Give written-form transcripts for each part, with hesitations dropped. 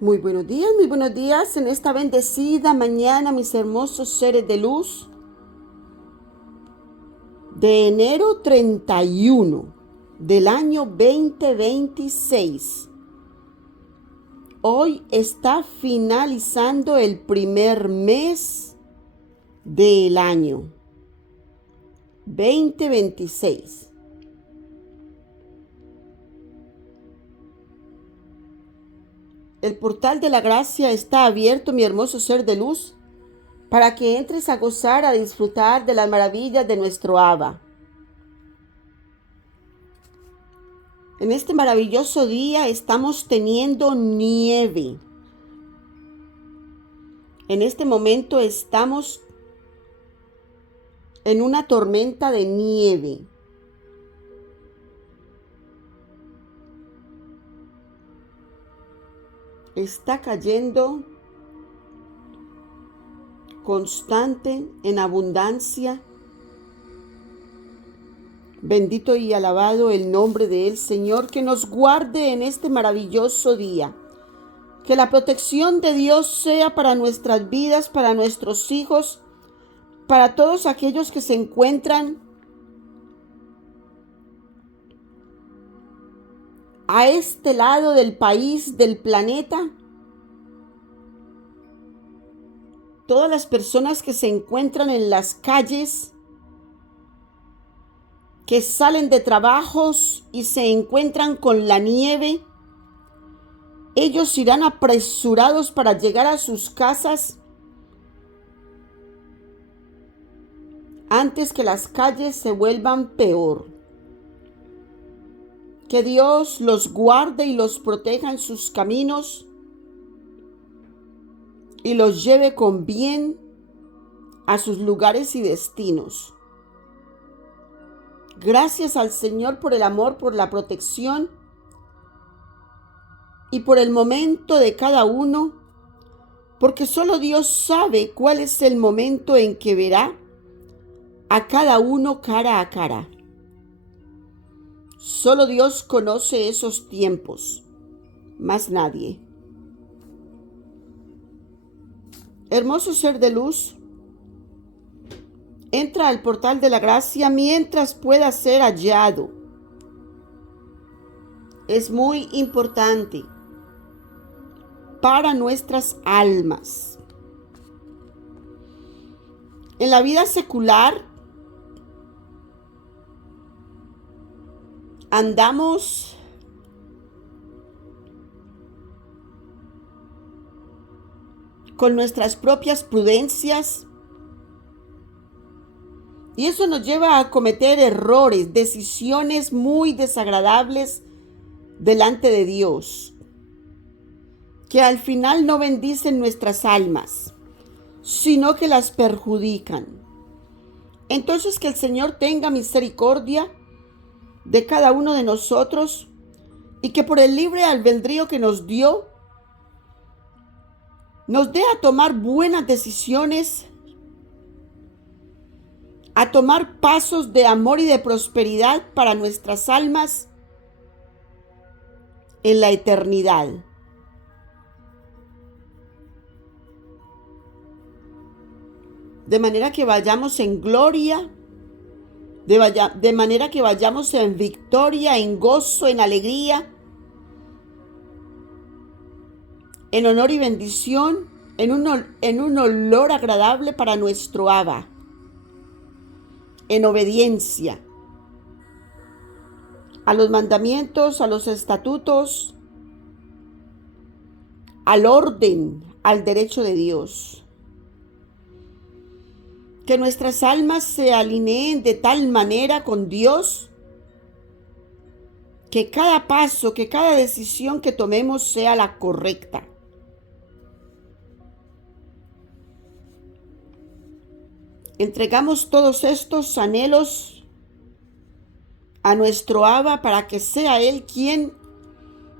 Muy buenos días en esta bendecida mañana, mis hermosos seres de luz de enero 31 del año 2026. Hoy está finalizando el primer mes del año 2026. El portal de la gracia está abierto, mi hermoso ser de luz, para que entres a gozar, a disfrutar de las maravillas de nuestro Abba. En este maravilloso día estamos teniendo nieve. En este momento estamos en una tormenta de nieve. Está cayendo constante, en abundancia. Bendito y alabado el nombre del Señor, que nos guarde en este maravilloso día. Que la protección de Dios sea para nuestras vidas, para nuestros hijos, para todos aquellos que se encuentran a este lado del país, del planeta. Todas las personas que se encuentran en las calles, que salen de trabajos y se encuentran con la nieve, ellos irán apresurados para llegar a sus casas antes que las calles se vuelvan peor. Que Dios los guarde y los proteja en sus caminos y los lleve con bien a sus lugares y destinos. Gracias al Señor por el amor, por la protección y por el momento de cada uno, porque solo Dios sabe cuál es el momento en que verá a cada uno cara a cara. Solo Dios conoce esos tiempos, más nadie. Hermoso ser de luz, entra al portal de la gracia mientras pueda ser hallado. Es muy importante para nuestras almas. En la vida secular andamos con nuestras propias prudencias y eso nos lleva a cometer errores, decisiones muy desagradables delante de Dios, que al final no bendicen nuestras almas, sino que las perjudican. Entonces, que el Señor tenga misericordia de cada uno de nosotros y que por el libre albedrío que nos dio, nos dé a tomar buenas decisiones, a tomar pasos de amor y de prosperidad para nuestras almas en la eternidad. De manera que vayamos en gloria, de manera que vayamos en victoria, en gozo, en alegría, en honor y bendición, en un olor agradable para nuestro Abba, en obediencia a los mandamientos, a los estatutos, al orden, al derecho de Dios. Que nuestras almas se alineen de tal manera con Dios que cada paso, que cada decisión que tomemos sea la correcta. Entregamos todos estos anhelos a nuestro Abba para que sea Él quien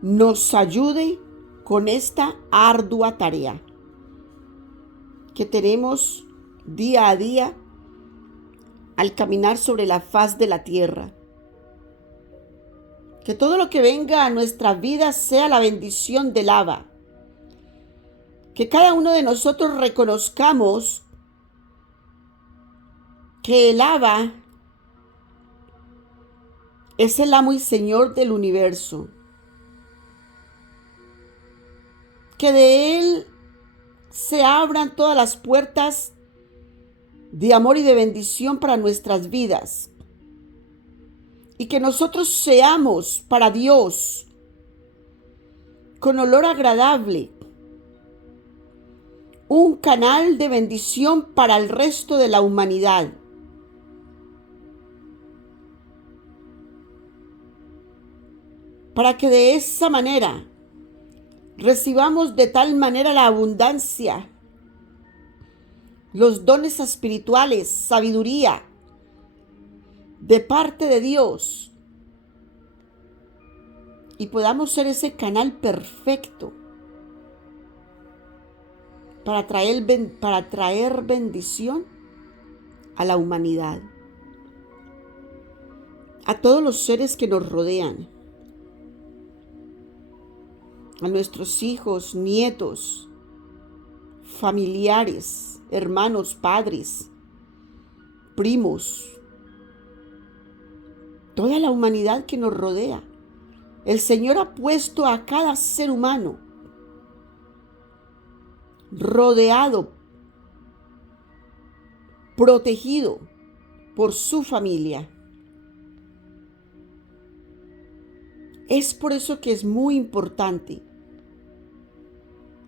nos ayude con esta ardua tarea que tenemos día a día al caminar sobre la faz de la tierra. Que todo lo que venga a nuestra vida sea la bendición del Abba, que cada uno de nosotros reconozcamos que el Abba es el amo y señor del universo, que de Él se abran todas las puertas de amor y de bendición para nuestras vidas, y que nosotros seamos para Dios con olor agradable, un canal de bendición para el resto de la humanidad. Para que de esa manera recibamos de tal manera la abundancia, los dones espirituales, sabiduría de parte de Dios, y podamos ser ese canal perfecto para traer bendición a la humanidad, a todos los seres que nos rodean, a nuestros hijos, nietos, familiares, hermanos, padres, primos, toda la humanidad que nos rodea. El Señor ha puesto a cada ser humano rodeado, protegido por su familia. Es por eso que es muy importante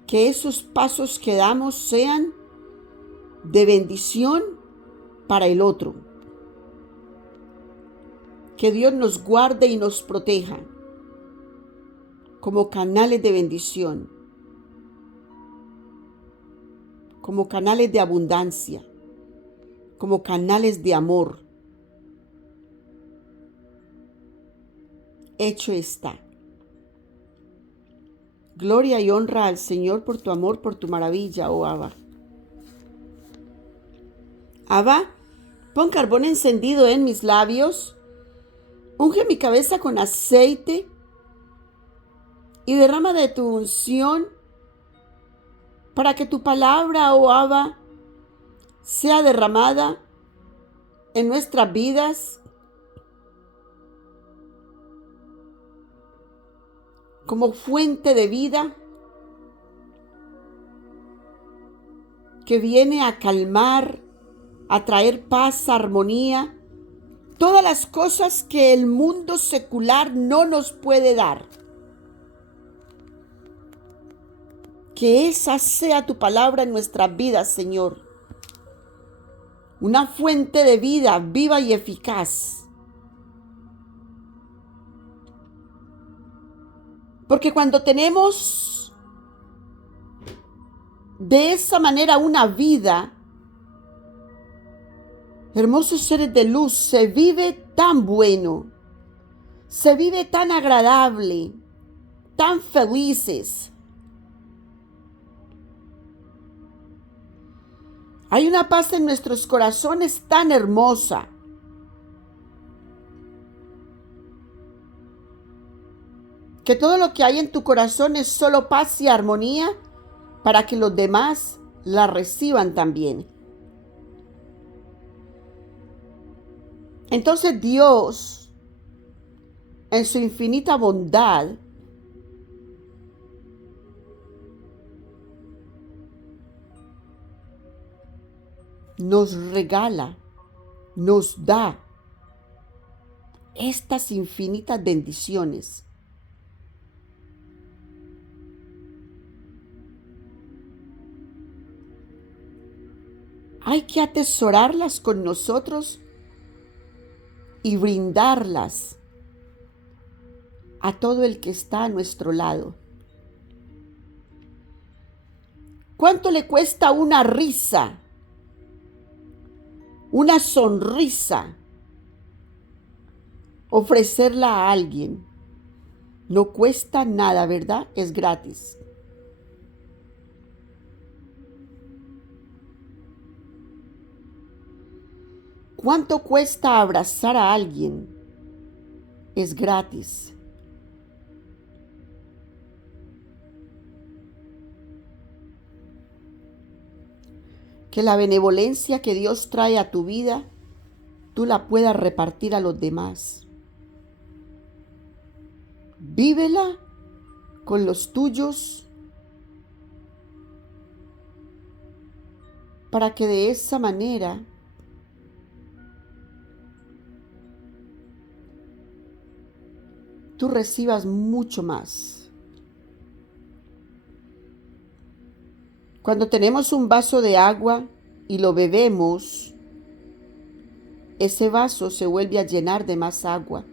que esos pasos que damos sean de bendición para el otro. Que Dios nos guarde y nos proteja como canales de bendición, como canales de abundancia, como canales de amor. Hecho está. Gloria y honra al Señor por tu amor, por tu maravilla, oh Abba. Abba, pon carbón encendido en mis labios, unge mi cabeza con aceite y derrama de tu unción para que tu palabra, oh Abba, sea derramada en nuestras vidas como fuente de vida que viene a calmar, a traer paz, armonía, todas las cosas que el mundo secular no nos puede dar. Que esa sea tu palabra en nuestras vidas, Señor. Una fuente de vida viva y eficaz. Porque cuando tenemos de esa manera una vida, hermosos seres de luz, se vive tan bueno, se vive tan agradable, tan felices. Hay una paz en nuestros corazones tan hermosa. Que todo lo que hay en tu corazón es solo paz y armonía para que los demás la reciban también. Entonces Dios, en su infinita bondad, nos regala, nos da estas infinitas bendiciones. Hay que atesorarlas con nosotros y brindarlas a todo el que está a nuestro lado. ¿Cuánto le cuesta una risa, una sonrisa, ofrecerla a alguien? No cuesta nada, ¿verdad? Es gratis. ¿Cuánto cuesta abrazar a alguien? Es gratis. que la benevolencia que Dios trae a tu vida, tú la puedas repartir a los demás. Vívela con los tuyos para que de esa manera tú recibas mucho más. Cuando tenemos un vaso de agua y lo bebemos, ese vaso se vuelve a llenar de más agua.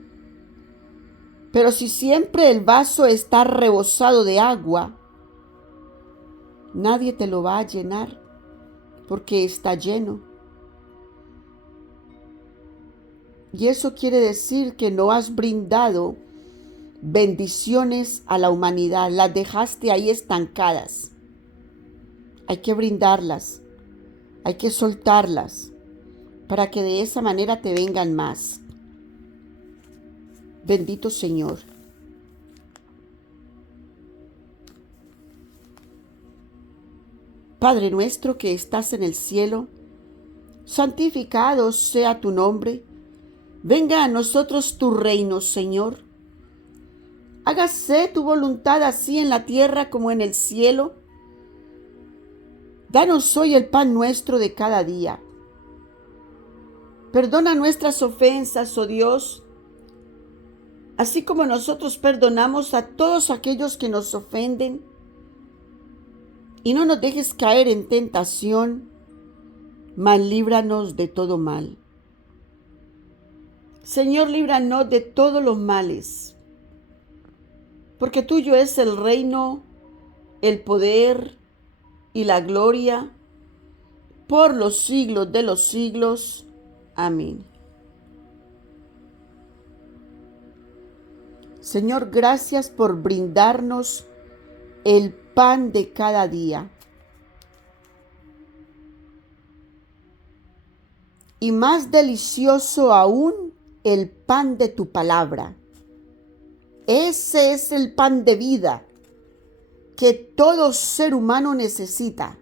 Pero si siempre el vaso está rebosado de agua, nadie te lo va a llenar porque está lleno. Y eso quiere decir que no has brindado bendiciones a la humanidad, las dejaste ahí estancadas. Hay que brindarlas, hay que soltarlas para que de esa manera te vengan más. Bendito Señor. Padre nuestro que estás en el cielo, santificado sea tu nombre. Venga a nosotros tu reino, Señor. Hágase tu voluntad así en la tierra como en el cielo. Danos hoy el pan nuestro de cada día. Perdona nuestras ofensas, oh Dios, así como nosotros perdonamos a todos aquellos que nos ofenden. Y no nos dejes caer en tentación, mas líbranos de todo mal. Señor, líbranos de todos los males, porque tuyo es el reino, el poder y la gloria por los siglos de los siglos. Amén. Señor, gracias por brindarnos el pan de cada día. Y más delicioso aún, el pan de tu palabra. Ese es el pan de vida que todo ser humano necesita.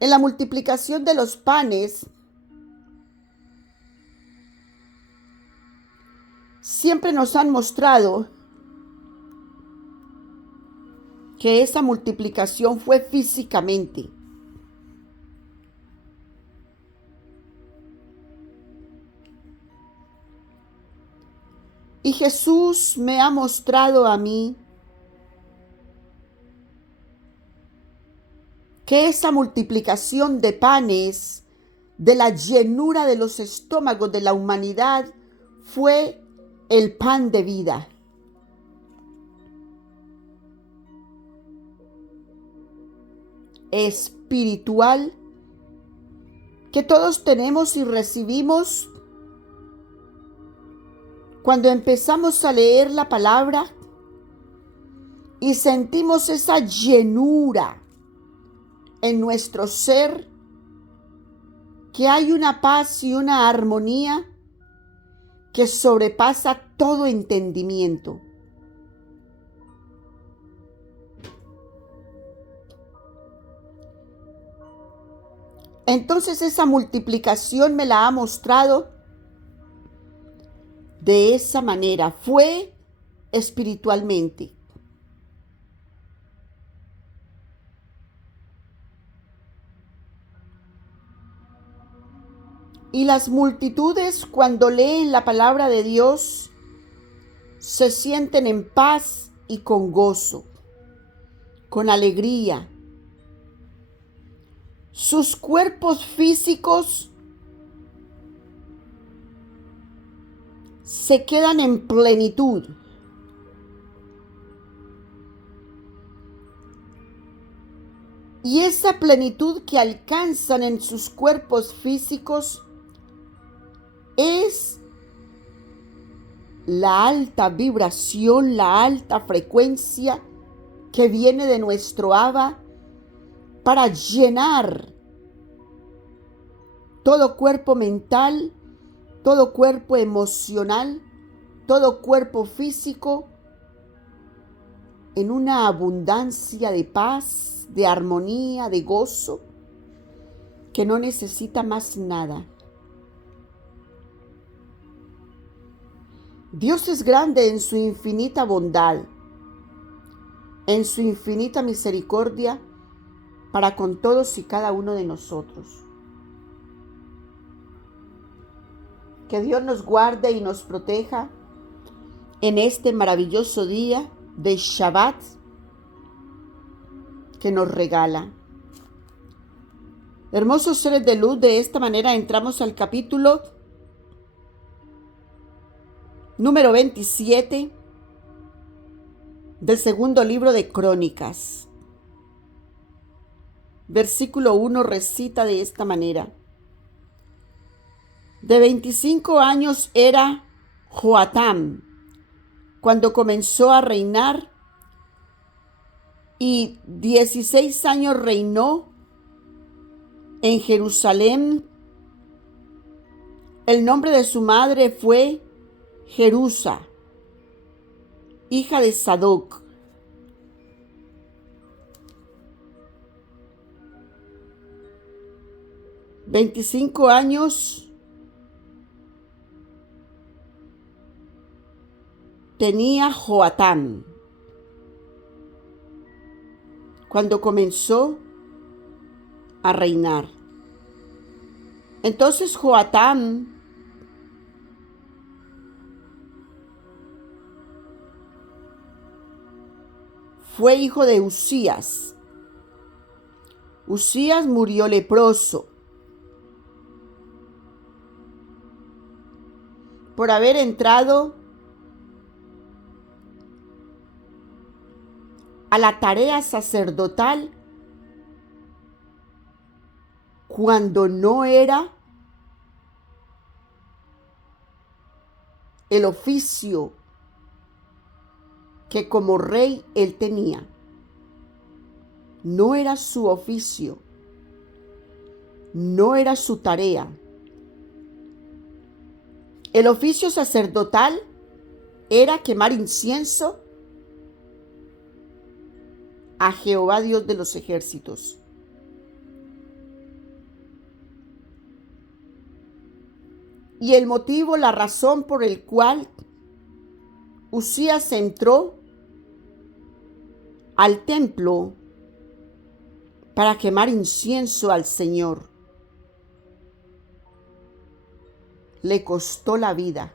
En la multiplicación de los panes, siempre nos han mostrado que esa multiplicación fue físicamente. Y Jesús me ha mostrado a mí que esa multiplicación de panes, de la llenura de los estómagos de la humanidad, fue el pan de vida. Espiritual que todos tenemos y recibimos cuando empezamos a leer la palabra y sentimos esa llenura en nuestro ser, que hay una paz y una armonía que sobrepasa todo entendimiento. Entonces esa multiplicación me la ha mostrado de esa manera, fue espiritualmente. Y las multitudes, cuando leen la palabra de Dios, se sienten en paz y con gozo, con alegría. Sus cuerpos físicos se quedan en plenitud. Y esa plenitud que alcanzan en sus cuerpos físicos es la alta vibración, la alta frecuencia que viene de nuestro Abba para llenar todo cuerpo mental, todo cuerpo emocional, todo cuerpo físico en una abundancia de paz, de armonía, de gozo, que no necesita más nada. Dios es grande en su infinita bondad, en su infinita misericordia para con todos y cada uno de nosotros. Que Dios nos guarde y nos proteja en este maravilloso día de Shabbat que nos regala. Hermosos seres de luz, de esta manera entramos al capítulo número 27 del segundo libro de Crónicas. Versículo 1 recita de esta manera: De 25 años era Joatam cuando comenzó a reinar, y 16 años reinó en Jerusalén. El nombre de su madre fue Jerusa, hija de Sadoc. $25 años tenía Joatam cuando comenzó a reinar. Entonces Joatam fue hijo de Usías. Usías murió leproso por haber entrado a la tarea sacerdotal cuando no era el oficio que como rey él tenía. No era su oficio, no era su tarea. El oficio sacerdotal era quemar incienso a Jehová Dios de los ejércitos. Y el motivo, la razón por el cual Usías entró al templo para quemar incienso al Señor, le costó la vida,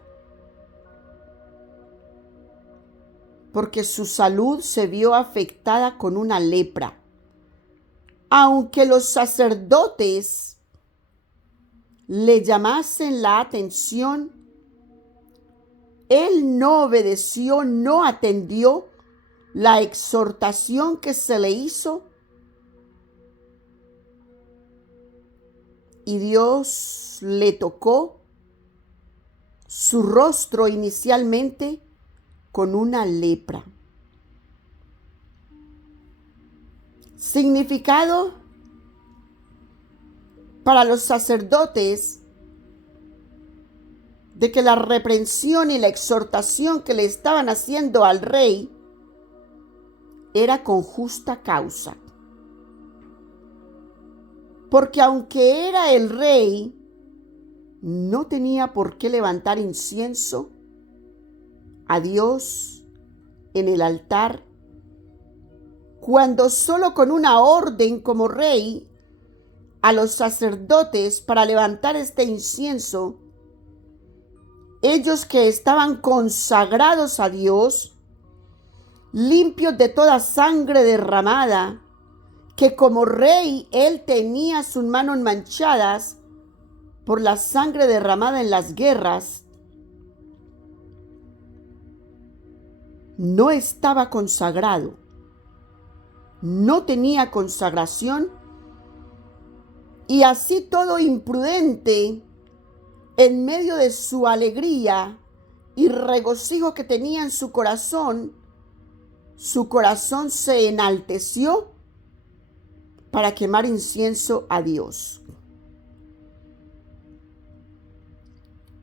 porque su salud se vio afectada con una lepra. Aunque los sacerdotes le llamasen la atención, él no obedeció, no atendió la exhortación que se le hizo, y Dios le tocó su rostro inicialmente con una lepra. Significado para los sacerdotes de que la reprensión y la exhortación que le estaban haciendo al rey era con justa causa. Porque aunque era el rey, no tenía por qué levantar incienso a Dios en el altar, cuando solo con una orden como rey a los sacerdotes para levantar este incienso, ellos que estaban consagrados a Dios, limpios de toda sangre derramada, que como rey él tenía sus manos manchadas por la sangre derramada en las guerras, no estaba consagrado, no tenía consagración, y así todo imprudente, en medio de su alegría y regocijo que tenía en su corazón se enalteció para quemar incienso a Dios.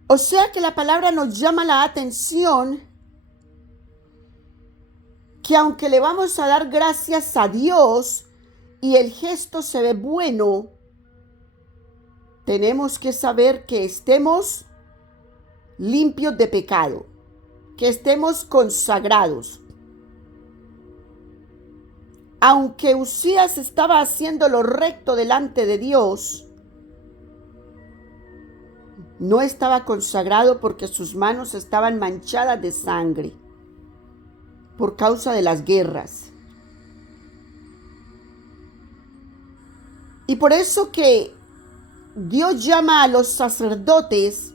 O sea que la palabra nos llama la atención que aunque le vamos a dar gracias a Dios y el gesto se ve bueno, tenemos que saber que estemos limpios de pecado, que estemos consagrados. Aunque Uzías estaba haciendo lo recto delante de Dios, no estaba consagrado porque sus manos estaban manchadas de sangre por causa de las guerras. Y por eso que Dios llama a los sacerdotes,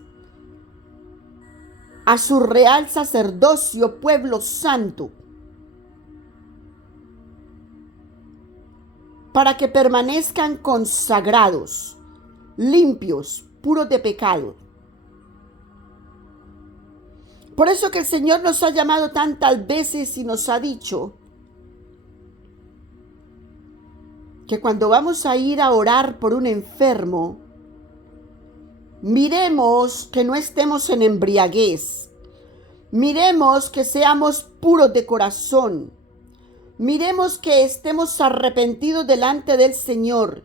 a su real sacerdocio, pueblo santo, para que permanezcan consagrados, limpios, puros de pecado. Por eso que el Señor nos ha llamado tantas veces y nos ha dicho que cuando vamos a ir a orar por un enfermo, miremos que no estemos en embriaguez, miremos que seamos puros de corazón, miremos que estemos arrepentidos delante del Señor,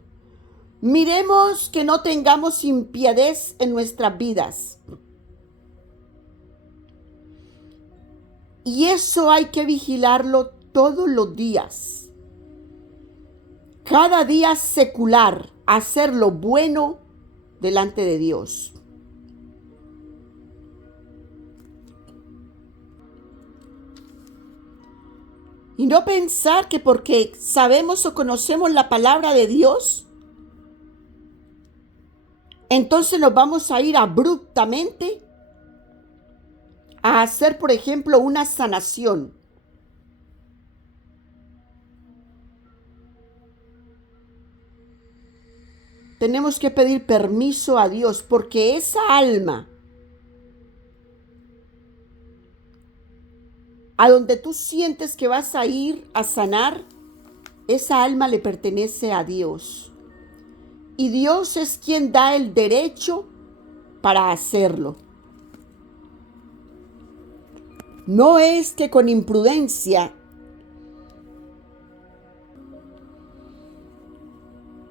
miremos que no tengamos impiedad en nuestras vidas. Y eso hay que vigilarlo todos los días. Cada día secular, hacer lo bueno delante de Dios. Y no pensar que porque sabemos o conocemos la palabra de Dios, entonces nos vamos a ir abruptamente a hacer, por ejemplo, una sanación. Tenemos que pedir permiso a Dios porque esa alma a donde tú sientes que vas a ir a sanar, esa alma le pertenece a Dios. Y Dios es quien da el derecho para hacerlo. No es que con imprudencia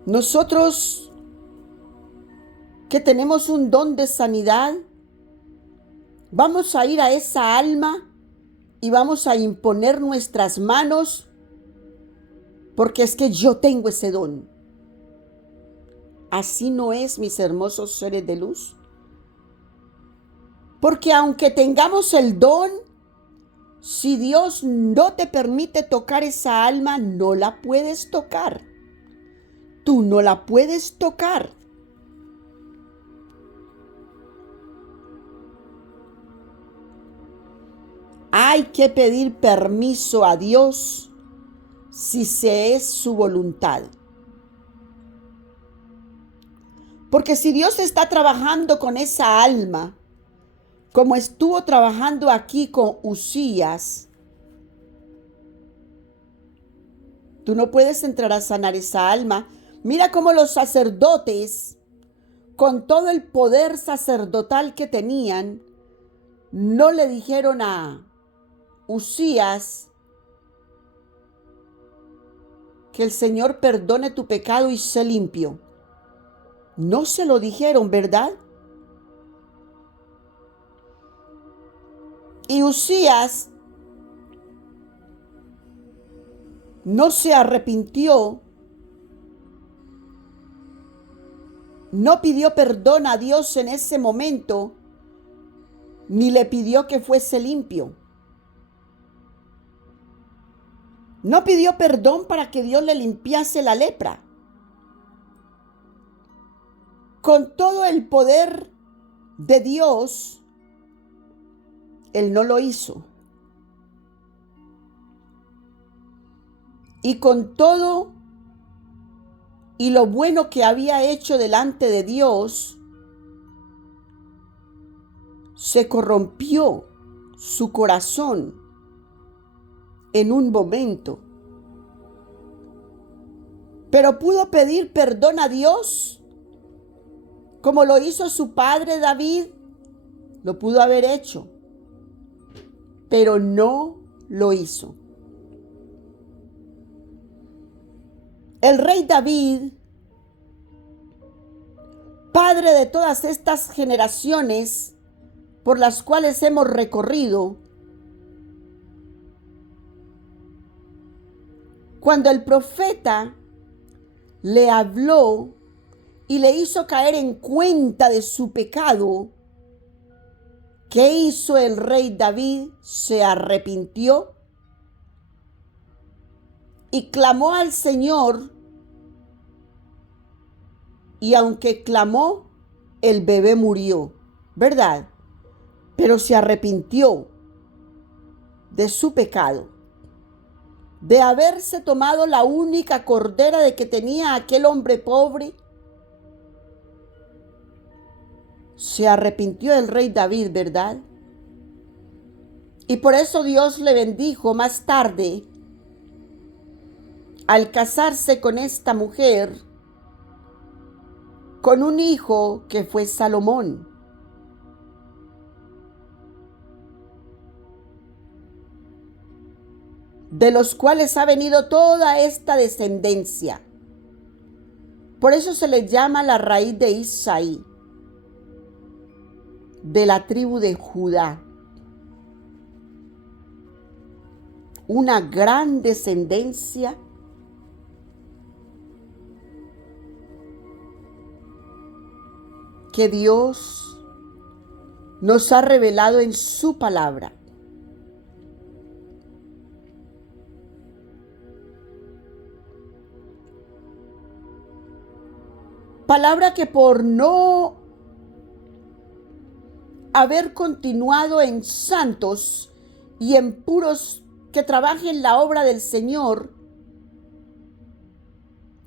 nosotros que tenemos un don de sanidad, vamos a ir a esa alma y vamos a imponer nuestras manos porque es que yo tengo ese don. Así no es, mis hermosos seres de luz. Porque aunque tengamos el don, si Dios no te permite tocar esa alma, no la puedes tocar. Tú no la puedes tocar. Hay que pedir permiso a Dios si se es su voluntad. Porque si Dios está trabajando con esa alma, como estuvo trabajando aquí con Uzías, tú no puedes entrar a sanar esa alma. Mira cómo los sacerdotes, con todo el poder sacerdotal que tenían, no le dijeron a Uzías que el Señor perdone tu pecado y sé limpio. No se lo dijeron, ¿verdad? Y Uzías no se arrepintió, no pidió perdón a Dios en ese momento, ni le pidió que fuese limpio. No pidió perdón para que Dios le limpiase la lepra. Con todo el poder de Dios, Él no lo hizo. Y con todo y lo bueno que había hecho delante de Dios, se corrompió su corazón en un momento. Pero pudo pedir perdón a Dios, como lo hizo su padre David. Lo pudo haber hecho, pero no lo hizo. El rey David, padre de todas estas generaciones por las cuales hemos recorrido, cuando el profeta le habló y le hizo caer en cuenta de su pecado, ¿qué hizo el rey David? Se arrepintió y clamó al Señor. Y aunque clamó, el bebé murió, ¿verdad? Pero se arrepintió de su pecado, de haberse tomado la única cordera de que tenía aquel hombre pobre. Se arrepintió el rey David, ¿verdad? Y por eso Dios le bendijo más tarde al casarse con esta mujer, con un hijo que fue Salomón. De los cuales ha venido toda esta descendencia. Por eso se le llama la raíz de Isaí, de la tribu de Judá. Una gran descendencia que Dios nos ha revelado en su palabra. Palabra que por no haber continuado en santos y en puros que trabajen la obra del Señor,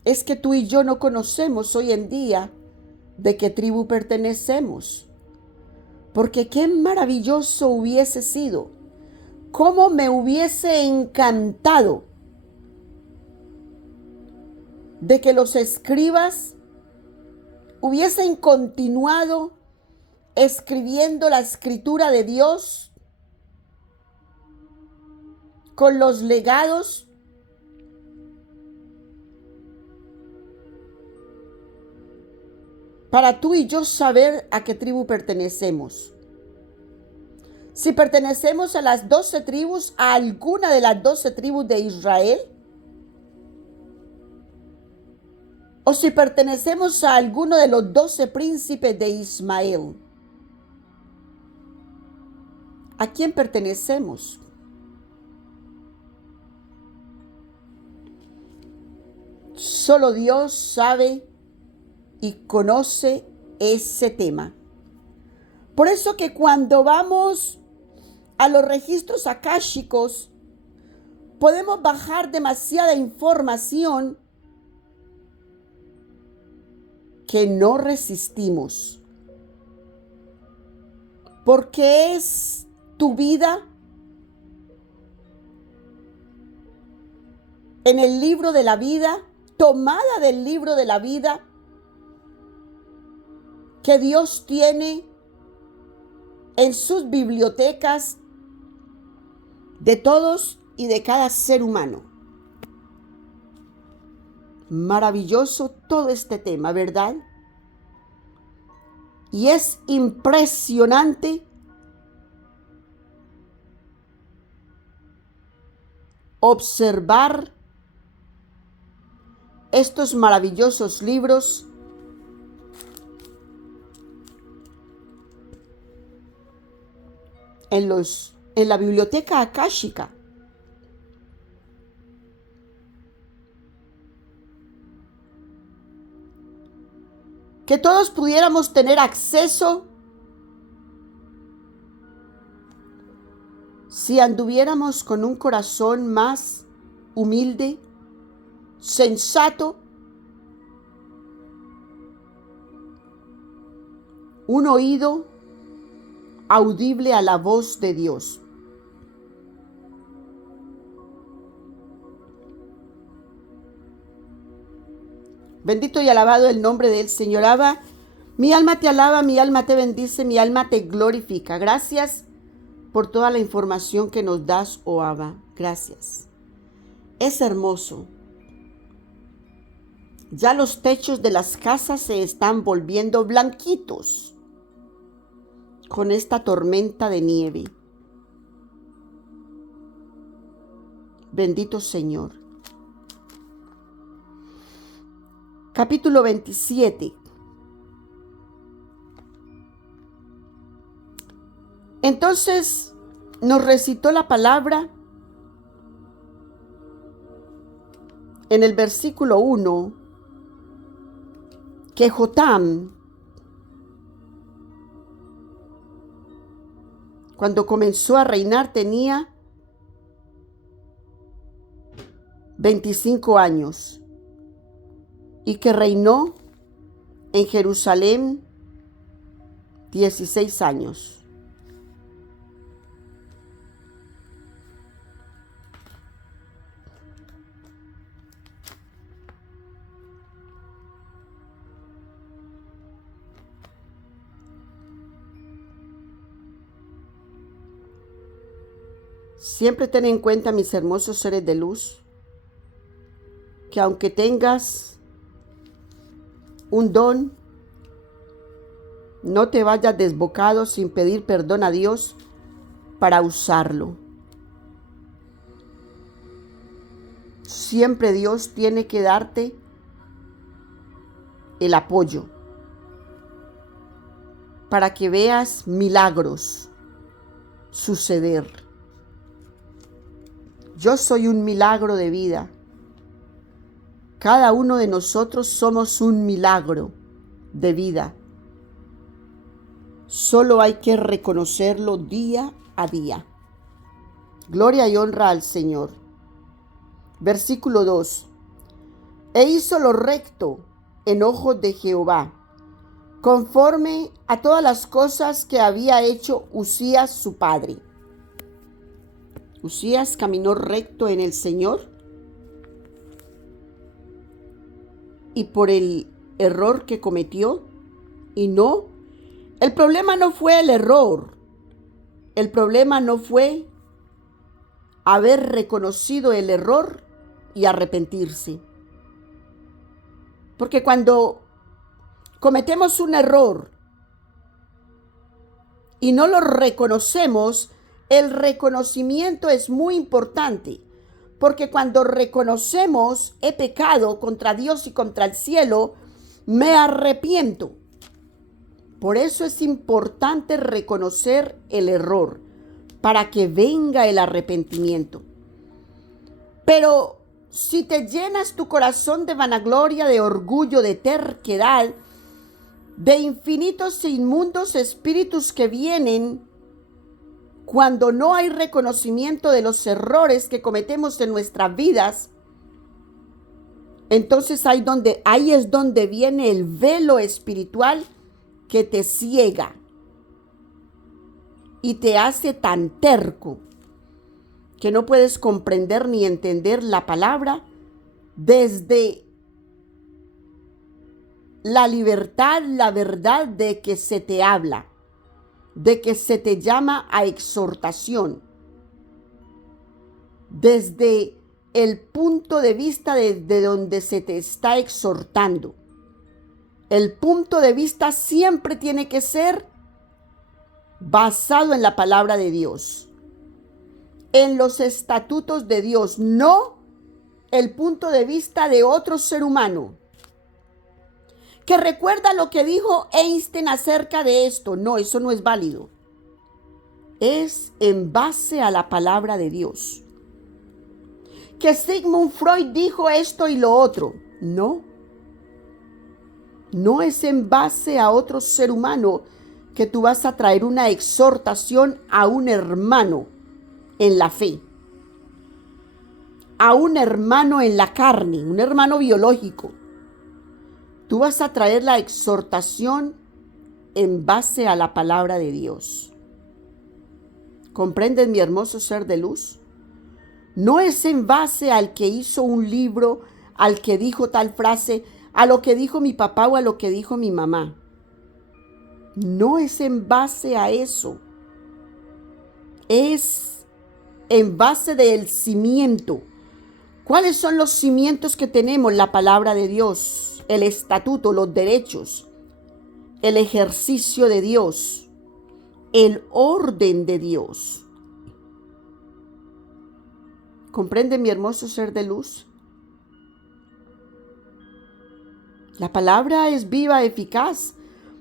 es que tú y yo no conocemos hoy en día de qué tribu pertenecemos. Porque qué maravilloso hubiese sido, cómo me hubiese encantado de que los escribas hubiesen continuado escribiendo la escritura de Dios con los legados para tú y yo saber a qué tribu pertenecemos. Si pertenecemos a las 12 tribus, a alguna de las 12 tribus de Israel, o si pertenecemos a alguno de los 12 príncipes de Ismael. ¿A quién pertenecemos? Solo Dios sabe y conoce ese tema. Por eso que cuando vamos a los registros akáshicos, podemos bajar demasiada información que no resistimos. Porque es tu vida en el libro de la vida, tomada del libro de la vida que Dios tiene en sus bibliotecas de todos y de cada ser humano. Maravilloso todo este tema, ¿verdad? Y es impresionante observar estos maravillosos libros en la biblioteca akáshica. Que todos pudiéramos tener acceso si anduviéramos con un corazón más humilde, sensato, un oído audible a la voz de Dios. Bendito y alabado el nombre del Señor. Mi alma te alaba, mi alma te bendice, mi alma te glorifica. Gracias por toda la información que nos das, oh Abba. Gracias. Es hermoso Ya los techos de las casas se están volviendo blanquitos con esta tormenta de nieve. Bendito Señor. Capítulo 27. Entonces nos recitó la palabra en el versículo 1 que Jotam, cuando comenzó a reinar, tenía 25 años y que reinó en Jerusalén 16 años. Siempre ten en cuenta, mis hermosos seres de luz, que aunque tengas un don, no te vayas desbocado sin pedir perdón a Dios para usarlo. Siempre Dios tiene que darte el apoyo para que veas milagros suceder. Yo soy un milagro de vida. Cada uno de nosotros somos un milagro de vida. Solo hay que reconocerlo día a día. Gloria y honra al Señor. Versículo 2. E hizo lo recto en ojos de Jehová, conforme a todas las cosas que había hecho Uzías su padre. Uzías caminó recto en el Señor y por el error que cometió, y no, el problema no fue el error, el problema no fue haber reconocido el error y arrepentirse. Porque cuando cometemos un error y no lo reconocemos, el reconocimiento es muy importante, porque cuando reconocemos he pecado contra Dios y contra el cielo, me arrepiento. Por eso es importante reconocer el error, para que venga el arrepentimiento. Pero si te llenas tu corazón de vanagloria, de orgullo, de terquedad, de infinitos e inmundos espíritus que vienen cuando no hay reconocimiento de los errores que cometemos en nuestras vidas, entonces ahí es donde viene el velo espiritual que te ciega y te hace tan terco que no puedes comprender ni entender la palabra desde la libertad, la verdad de que se te habla, de que se te llama a exhortación, desde el punto de vista de donde se te está exhortando. El punto de vista siempre tiene que ser basado en la palabra de Dios, en los estatutos de Dios, no el punto de vista de otro ser humano que recuerda lo que dijo Einstein acerca de esto. No, eso no es válido. Es en base a la palabra de Dios. Que Sigmund Freud dijo esto y lo otro. No. No es en base a otro ser humano que tú vas a traer una exhortación a un hermano en la fe, a un hermano en la carne, un hermano biológico. Tú vas a traer la exhortación en base a la palabra de Dios. ¿Comprendes, mi hermoso ser de luz? No es en base al que hizo un libro, al que dijo tal frase, a lo que dijo mi papá o a lo que dijo mi mamá. No es en base a eso. Es en base del cimiento. ¿Cuáles son los cimientos que tenemos? La palabra de Dios, el estatuto, los derechos, el ejercicio de Dios, el orden de Dios. ¿Comprende, mi hermoso ser de luz? La palabra es viva, eficaz,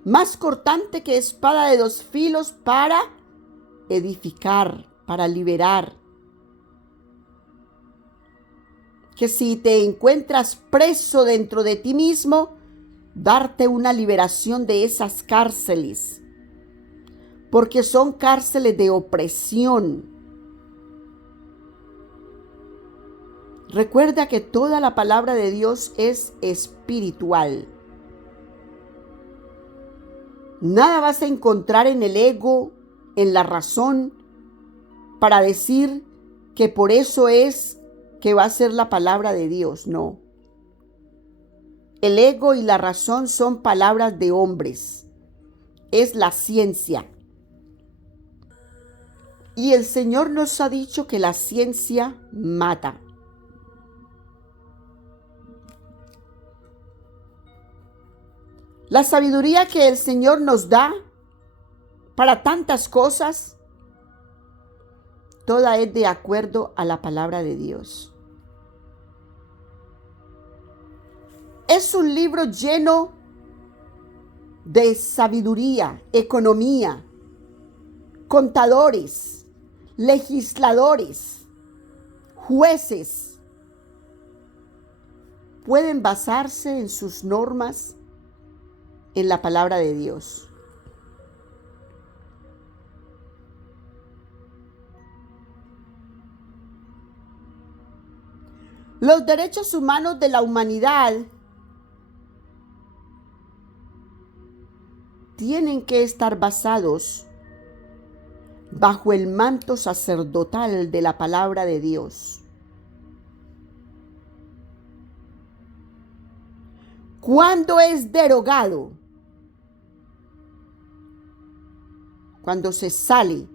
más cortante que espada de dos filos para edificar, para liberar. Que si te encuentras preso dentro de ti mismo, darte una liberación de esas cárceles, porque son cárceles de opresión. Recuerda que toda la palabra de Dios es espiritual. Nada vas a encontrar en el ego, en la razón, para decir que por eso es que va a ser la palabra de Dios. No. El ego y la razón son palabras de hombres. Es la ciencia. Y el Señor nos ha dicho que la ciencia mata. La sabiduría que el Señor nos da para tantas cosas, toda es de acuerdo a la palabra de Dios. Es un libro lleno de sabiduría, economía, contadores, legisladores, jueces. Pueden basarse en sus normas en la palabra de Dios. Los derechos humanos de la humanidad tienen que estar basados bajo el manto sacerdotal de la palabra de Dios. ¿Cuándo es derogado? Cuando se sale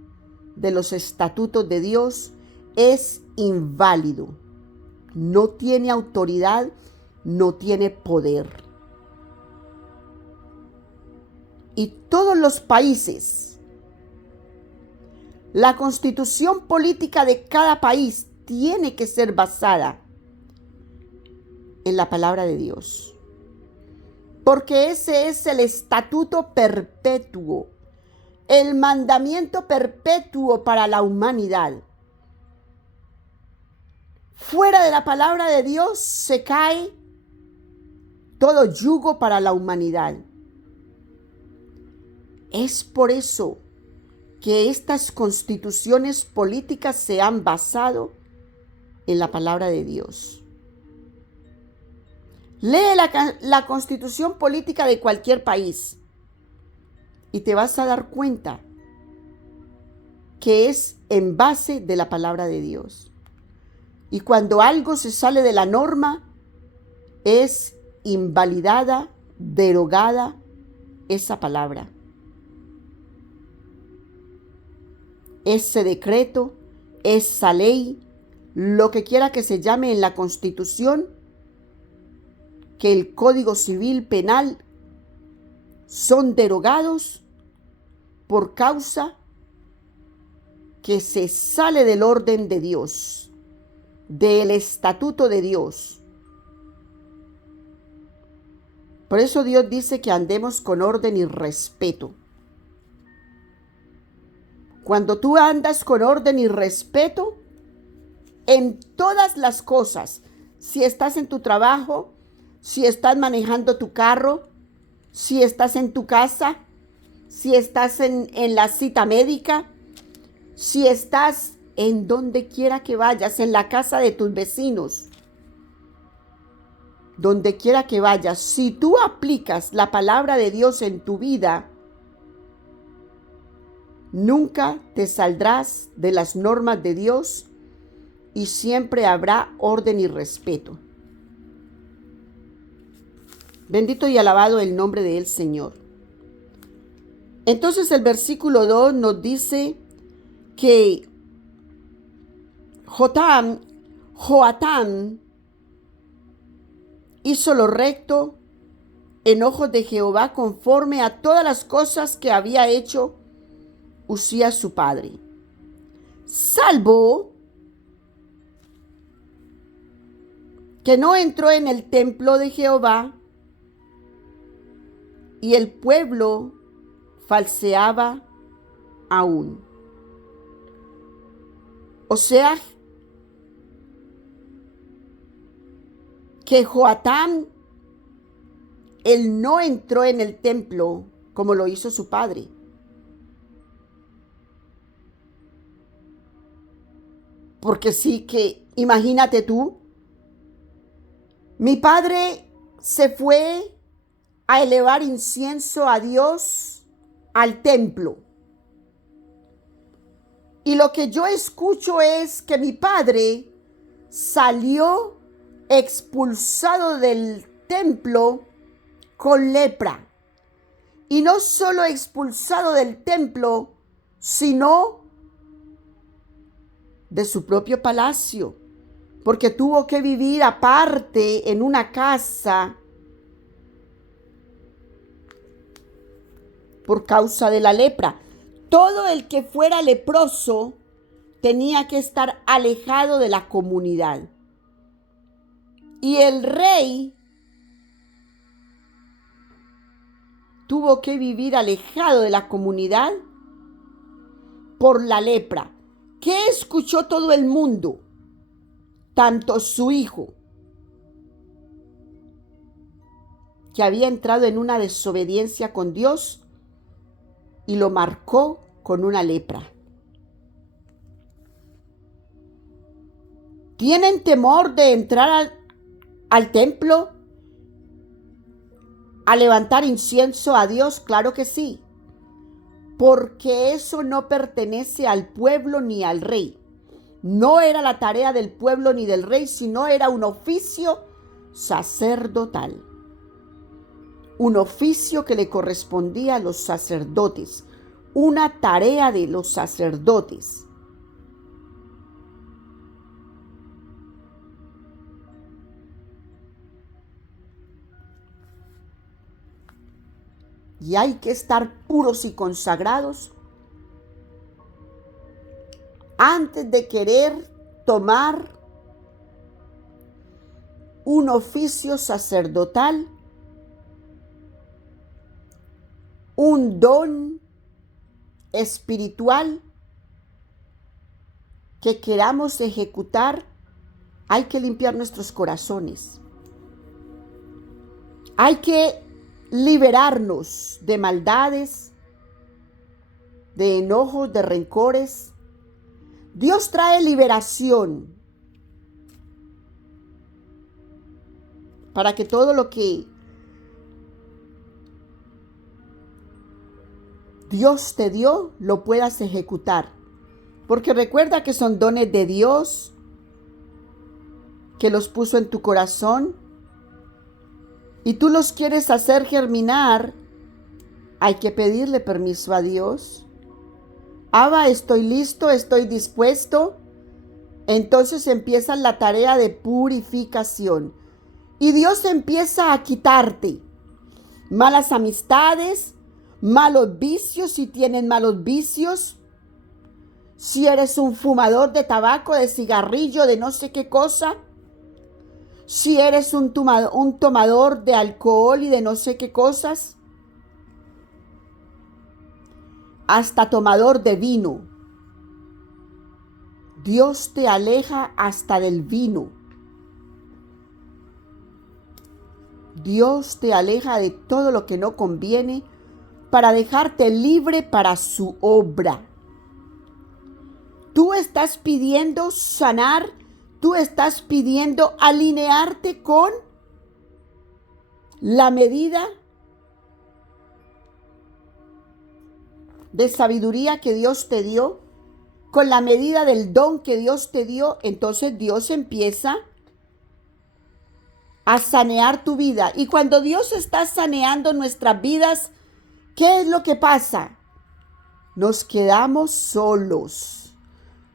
de los estatutos de Dios, es inválido. No tiene autoridad, no tiene poder. Y todos los países, la constitución política de cada país tiene que ser basada en la palabra de Dios. Porque ese es el estatuto perpetuo, el mandamiento perpetuo para la humanidad. Fuera de la palabra de Dios se cae todo yugo para la humanidad. Es por eso que estas constituciones políticas se han basado en la palabra de Dios. Lee la constitución política de cualquier país y te vas a dar cuenta que es en base de la palabra de Dios. Y cuando algo se sale de la norma, es invalidada, derogada esa palabra. Ese decreto, esa ley, lo que quiera que se llame en la Constitución, que el Código Civil Penal, son derogados por causa que se sale del orden de Dios, del estatuto de Dios. Por eso Dios dice que andemos con orden y respeto. Cuando tú andas con orden y respeto en todas las cosas, si estás en tu trabajo, si estás manejando tu carro, si estás en tu casa, si estás en la cita médica, si estás en donde quiera que vayas, en la casa de tus vecinos, donde quiera que vayas, si tú aplicas la palabra de Dios en tu vida, nunca te saldrás de las normas de Dios y siempre habrá orden y respeto. Bendito y alabado el nombre del Señor. Entonces el versículo 2 nos dice que Joatam hizo lo recto en ojos de Jehová conforme a todas las cosas que había hecho Uzías su padre, salvo que no entró en el templo de Jehová y el pueblo falseaba aún. O sea, que Joatam, él no entró en el templo como lo hizo su padre. Porque sí que, imagínate tú, mi padre se fue a elevar incienso a Dios al templo. Y lo que yo escucho es que mi padre salió expulsado del templo con lepra. Y no solo expulsado del templo, sino de su propio palacio, porque tuvo que vivir aparte en una casa por causa de la lepra. Todo el que fuera leproso tenía que estar alejado de la comunidad. Y el rey tuvo que vivir alejado de la comunidad por la lepra. ¿Qué escuchó todo el mundo? Tanto su hijo, que había entrado en una desobediencia con Dios y lo marcó con una lepra. ¿Tienen temor de entrar al templo a levantar incienso a Dios? Claro que sí, porque eso no pertenece al pueblo ni al rey. No era la tarea del pueblo ni del rey, sino era un oficio sacerdotal. Un oficio que le correspondía a los sacerdotes, una tarea de los sacerdotes. Y hay que estar puros y consagrados antes de querer tomar un oficio sacerdotal, un don espiritual que queramos ejecutar. Hay que limpiar nuestros corazones. Hay que liberarnos de maldades, de enojos, de rencores. Dios trae liberación para que todo lo que Dios te dio lo puedas ejecutar. Porque recuerda que son dones de Dios que los puso en tu corazón y tú los quieres hacer germinar. Hay que pedirle permiso a Dios. Abba, estoy listo, estoy dispuesto. Entonces empieza la tarea de purificación. Y Dios empieza a quitarte malas amistades, malos vicios, si tienen malos vicios. Si eres un fumador de tabaco, de cigarrillo, de no sé qué cosa. Si eres un tomador de alcohol y de no sé qué cosas. Hasta tomador de vino. Dios te aleja hasta del vino. Dios te aleja de todo lo que no conviene para dejarte libre para su obra. Tú estás pidiendo sanar, tú estás pidiendo alinearte con la medida de sabiduría que Dios te dio, con la medida del don que Dios te dio. Entonces Dios empieza a sanear tu vida. Y cuando Dios está saneando nuestras vidas, ¿qué es lo que pasa? Nos quedamos solos,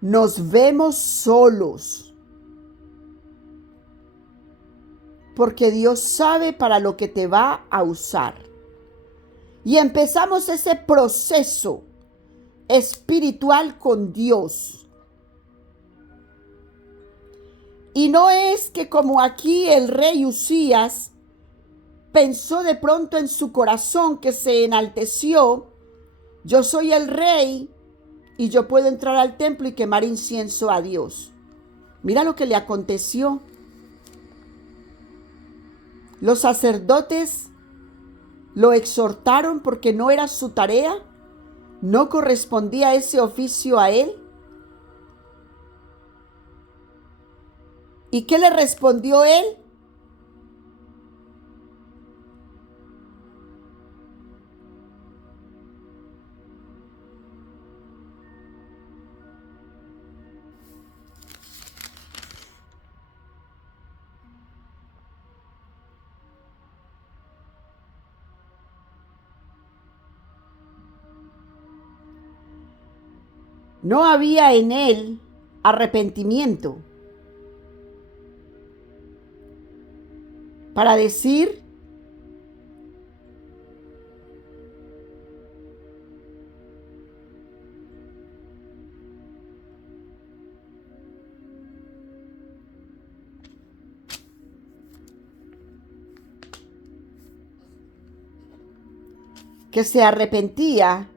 nos vemos solos. porque Dios sabe para lo que te va a usar. Y empezamos ese proceso espiritual con Dios. Y no es que como aquí el rey Usías pensó de pronto en su corazón, que se enalteció: yo soy el rey y yo puedo entrar al templo y quemar incienso a Dios. Mira lo que le aconteció. Los sacerdotes lo exhortaron porque no era su tarea, no correspondía ese oficio a él. ¿Y qué le respondió él? No había en él arrepentimiento para decir: que se arrepentía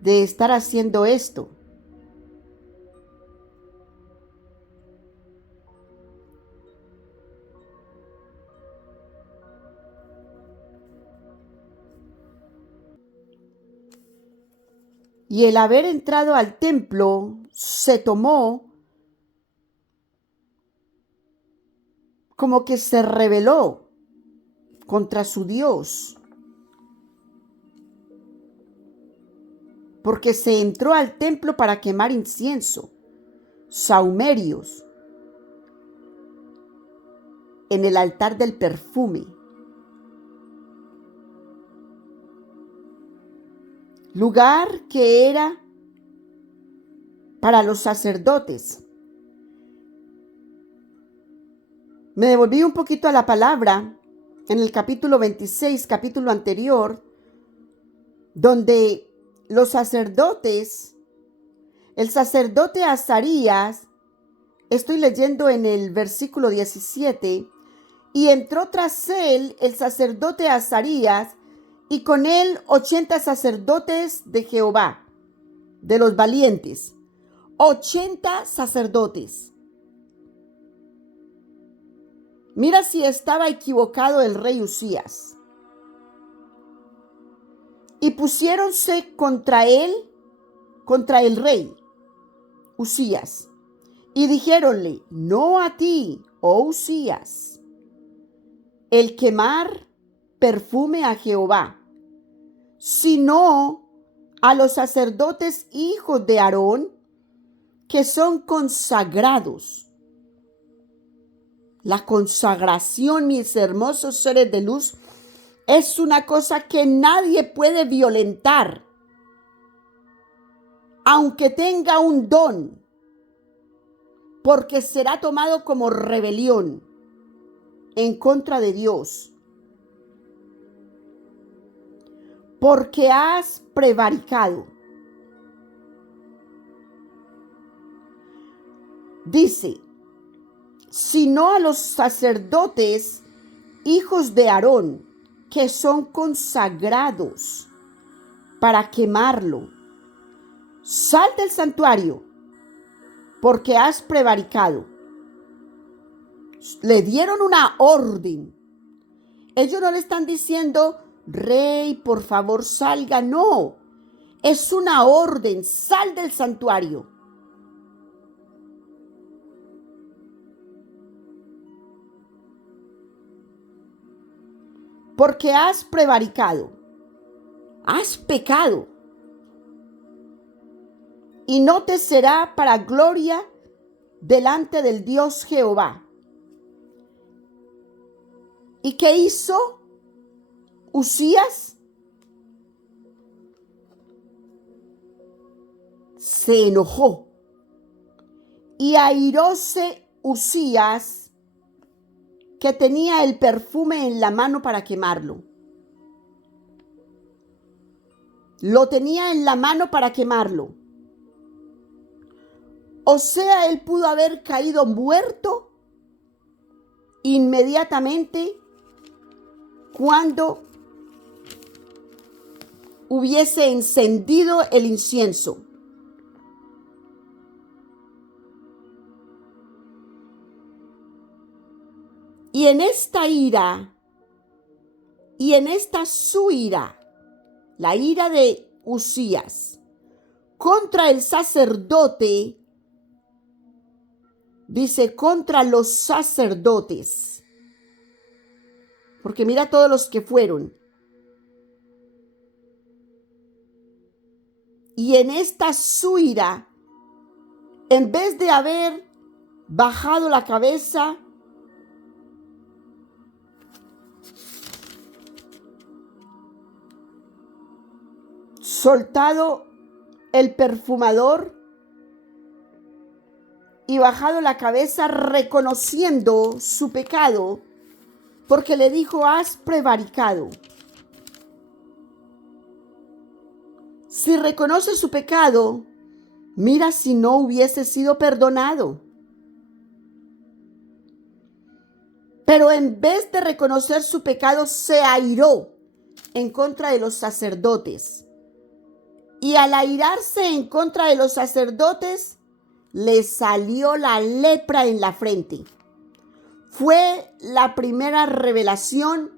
de estar haciendo esto. Y el haber entrado al templo se tomó como que se rebeló contra su Dios, porque se entró al templo para quemar incienso, sahumerios, en el altar del perfume, lugar que era para los sacerdotes. Me devolví un poquito a la palabra en el capítulo 26, capítulo anterior, donde los sacerdotes, el sacerdote Azarías, estoy leyendo en el versículo 17, y entró tras él el sacerdote Azarías, y con él 80 sacerdotes de Jehová, de los valientes, 80 sacerdotes. Mira si estaba equivocado el rey Usías. Y pusiéronse contra él, contra el rey Usías, y dijéronle: no a ti, oh Usías, el quemar perfume a Jehová, sino a los sacerdotes hijos de Aarón, que son consagrados. La consagración, mis hermosos seres de luz, es una cosa que nadie puede violentar, aunque tenga un don, porque será tomado como rebelión en contra de Dios. Porque has prevaricado. Dice: sino a los sacerdotes hijos de Aarón, que son consagrados para quemarlo. Sal del santuario, porque has prevaricado. Le dieron una orden. Ellos no le están diciendo: rey, por favor salga. No, es una orden: sal del santuario. Porque has prevaricado, has pecado, y no te será para gloria delante del Dios Jehová. ¿Y qué hizo Usías? Se enojó, y airóse Usías que tenía el perfume en la mano para quemarlo. Lo tenía en la mano para quemarlo. O sea, él pudo haber caído muerto inmediatamente cuando hubiese encendido el incienso. Y en esta ira, y en esta su ira, la ira de Uzías contra el sacerdote, dice contra los sacerdotes, porque mira todos los que fueron. Y en esta su ira, en vez de haber bajado la cabeza, soltado el perfumador y bajado la cabeza reconociendo su pecado, porque le dijo: has prevaricado. Si reconoce su pecado, mira si no hubiese sido perdonado. Pero en vez de reconocer su pecado, se airó en contra de los sacerdotes. Y al airarse en contra de los sacerdotes, le salió la lepra en la frente. Fue la primera revelación.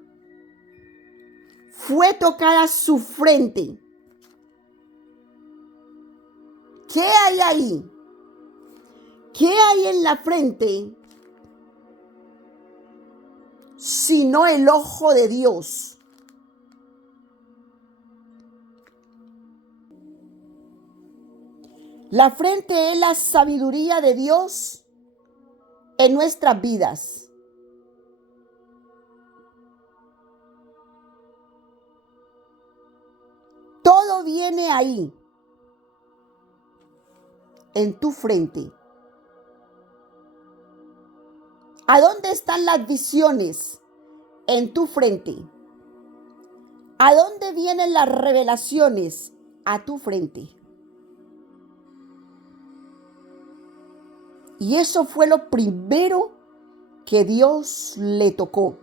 Fue tocada su frente. ¿Qué hay ahí? ¿Qué hay en la frente? Sino el ojo de Dios. La frente es la sabiduría de Dios en nuestras vidas. Todo viene ahí, en tu frente. ¿A dónde están las visiones? En tu frente. ¿A dónde vienen las revelaciones? A tu frente. Y eso fue lo primero que Dios le tocó,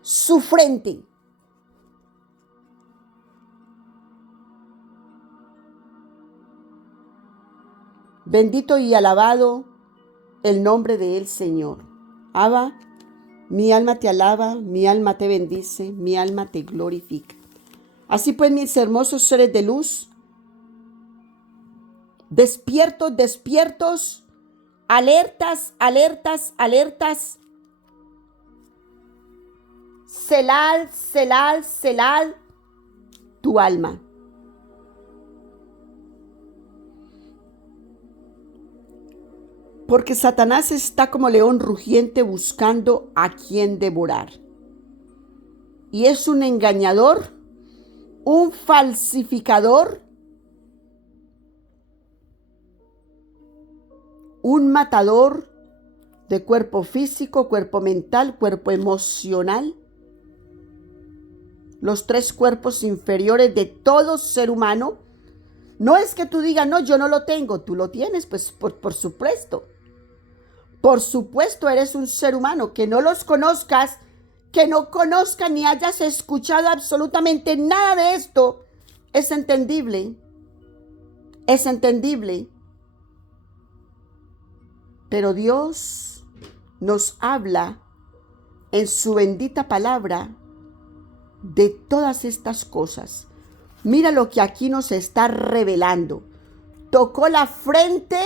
su frente. Bendito y alabado el nombre del Señor. Abba, mi alma te alaba, mi alma te bendice, mi alma te glorifica. Así pues, mis hermosos seres de luz, despiertos, despiertos, alertas, alertas, alertas. Celad, celad, celad tu alma. Porque Satanás está como león rugiente buscando a quien devorar. Y es un engañador, un falsificador, un matador de cuerpo físico, cuerpo mental, cuerpo emocional. Los tres cuerpos inferiores de todo ser humano. No es que tú digas: no, yo no lo tengo. Tú lo tienes, pues por supuesto. Por supuesto eres un ser humano. Que no los conozcas, que no conozcas ni hayas escuchado absolutamente nada de esto, es entendible. Es entendible. Pero Dios nos habla en su bendita palabra de todas estas cosas. Mira lo que aquí nos está revelando. Tocó la frente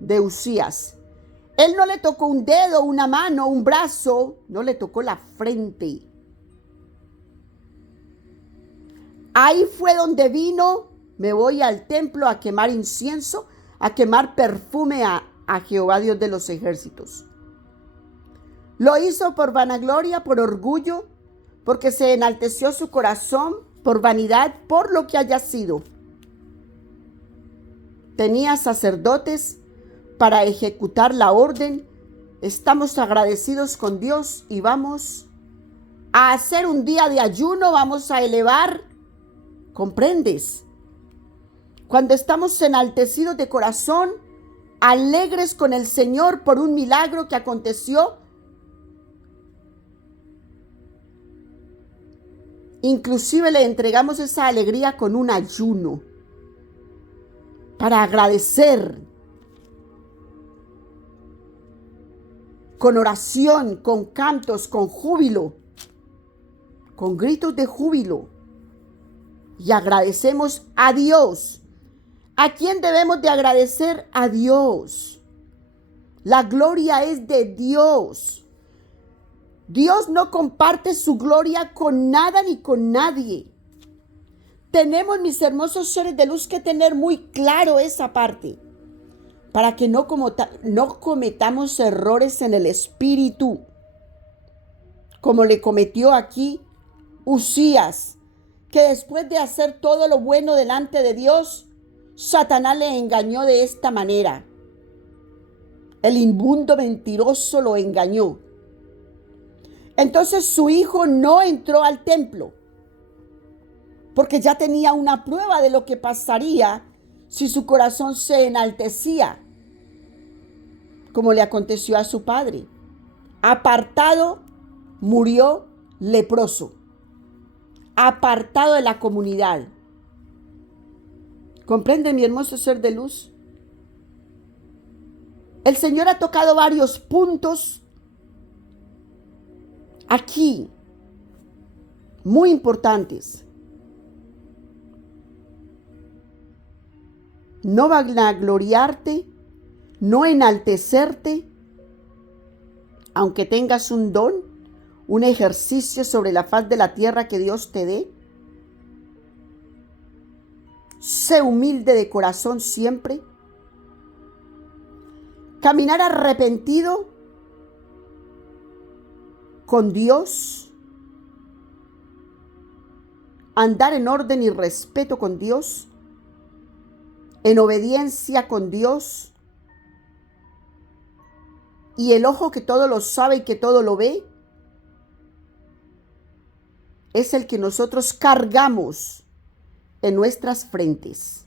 de Uzías. Él no le tocó un dedo, una mano, un brazo, no, le tocó la frente. Ahí fue donde vino: me voy al templo a quemar incienso, a quemar perfume a Jehová Dios de los ejércitos. Lo hizo por vanagloria, por orgullo, porque se enalteció su corazón, por vanidad, por lo que haya sido. Tenía sacerdotes para ejecutar la orden, estamos agradecidos con Dios y vamos a hacer un día de ayuno, vamos a elevar, ¿comprendes? Cuando estamos enaltecidos de corazón, alegres con el Señor por un milagro que aconteció, inclusive le entregamos esa alegría con un ayuno para agradecer, con oración, con cantos, con júbilo, con gritos de júbilo. Y agradecemos a Dios. ¿A quién debemos de agradecer? A Dios. La gloria es de Dios. Dios no comparte su gloria con nada ni con nadie. Tenemos, mis hermosos seres de luz, que tener muy claro esa parte para que no cometamos errores en el espíritu, como le cometió aquí Uzías, que después de hacer todo lo bueno delante de Dios, Satanás le engañó de esta manera. El inmundo mentiroso lo engañó. Entonces su hijo no entró al templo, porque ya tenía una prueba de lo que pasaría si su corazón se enaltecía, como le aconteció a su padre. Apartado, murió leproso, apartado de la comunidad. ¿Comprende, mi hermoso ser de luz? El Señor ha tocado varios puntos aquí, muy importantes. No vanagloriarte, no enaltecerte, aunque tengas un don, un ejercicio sobre la faz de la tierra que Dios te dé. Sé humilde de corazón siempre. Caminar arrepentido con Dios. Andar en orden y respeto con Dios. En obediencia con Dios. Y el ojo que todo lo sabe y que todo lo ve es el que nosotros cargamos en nuestras frentes.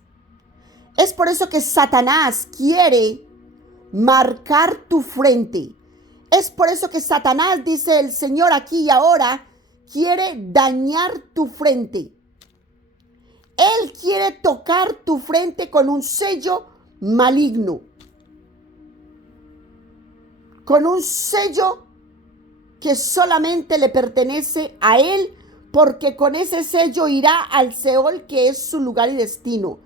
Es por eso que Satanás quiere marcar tu frente. Es por eso que Satanás, dice el Señor aquí y ahora, quiere dañar tu frente. Él quiere tocar tu frente con un sello maligno, con un sello que solamente le pertenece a él, porque con ese sello irá al Seol, que es su lugar y destino.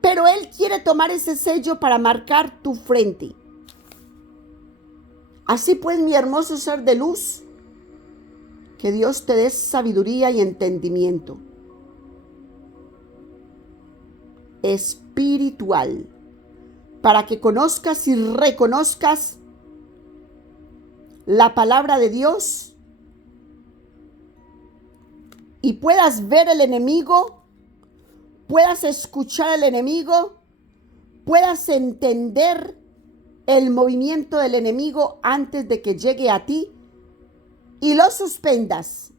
Pero él quiere tomar ese sello para marcar tu frente. Así pues, mi hermoso ser de luz, que Dios te dé sabiduría y entendimiento espiritual, para que conozcas y reconozcas la palabra de Dios y puedas ver el enemigo, puedas escuchar al enemigo, puedas entender el movimiento del enemigo antes de que llegue a ti y lo suspendas,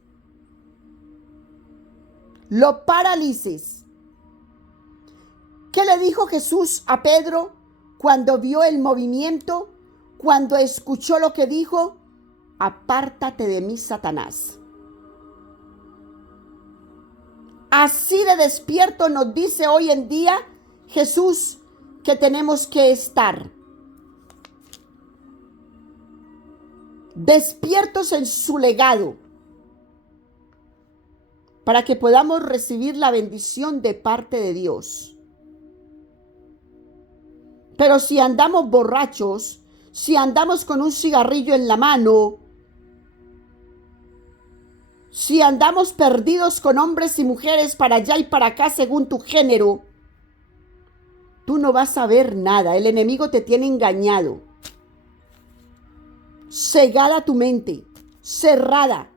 lo paralices. ¿Qué le dijo Jesús a Pedro cuando vio el movimiento, cuando escuchó lo que dijo? Apártate de mí, Satanás. Así de despierto nos dice hoy en día Jesús que tenemos que estar. Despiertos en su legado, para que podamos recibir la bendición de parte de Dios. Pero si andamos borrachos, si andamos con un cigarrillo en la mano, si andamos perdidos con hombres y mujeres para allá y para acá según tu género, tú no vas a ver nada. El enemigo te tiene engañado. Cegada tu mente, cerrada.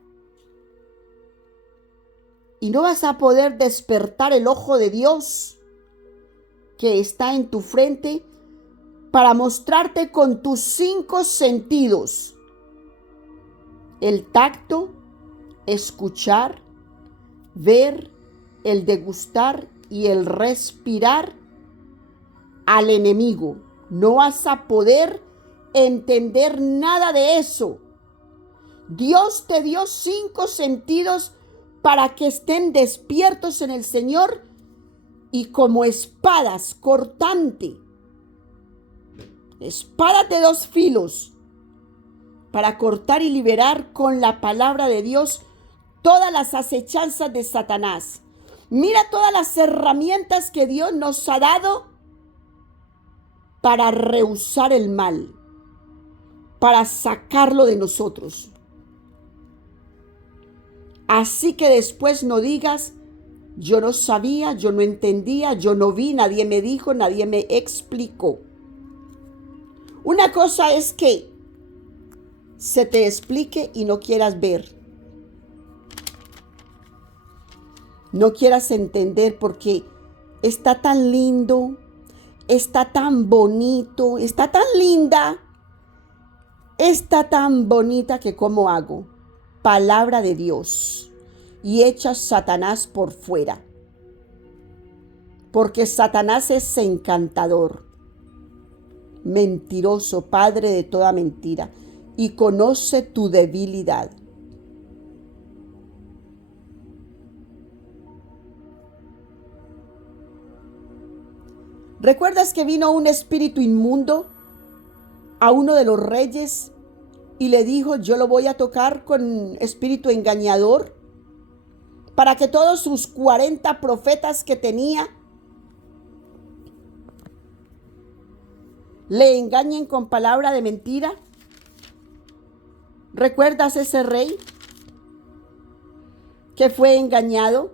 Y no vas a poder despertar el ojo de Dios que está en tu frente para mostrarte con tus 5 sentidos: el tacto, escuchar, ver, el degustar y el respirar al enemigo. No vas a poder entender nada de eso. Dios te dio 5 sentidos para que estén despiertos en el Señor y como espadas cortante, espadas de 2 filos, para cortar y liberar con la palabra de Dios todas las acechanzas de Satanás. Mira todas las herramientas que Dios nos ha dado para rehusar el mal, para sacarlo de nosotros. Así que después no digas: yo no sabía, yo no entendía, yo no vi, nadie me dijo, nadie me explicó. Una cosa es que se te explique y no quieras ver, no quieras entender, porque está tan lindo, está tan bonito, está tan linda, está tan bonita que ¿cómo hago? Palabra de Dios, y echas Satanás por fuera, porque Satanás es encantador, mentiroso, padre de toda mentira, y conoce tu debilidad. ¿Recuerdas que vino un espíritu inmundo a uno de los reyes y le dijo: yo lo voy a tocar con espíritu engañador, para que todos sus 40 profetas que tenía le engañen con palabra de mentira? ¿Recuerdas ese rey que fue engañado?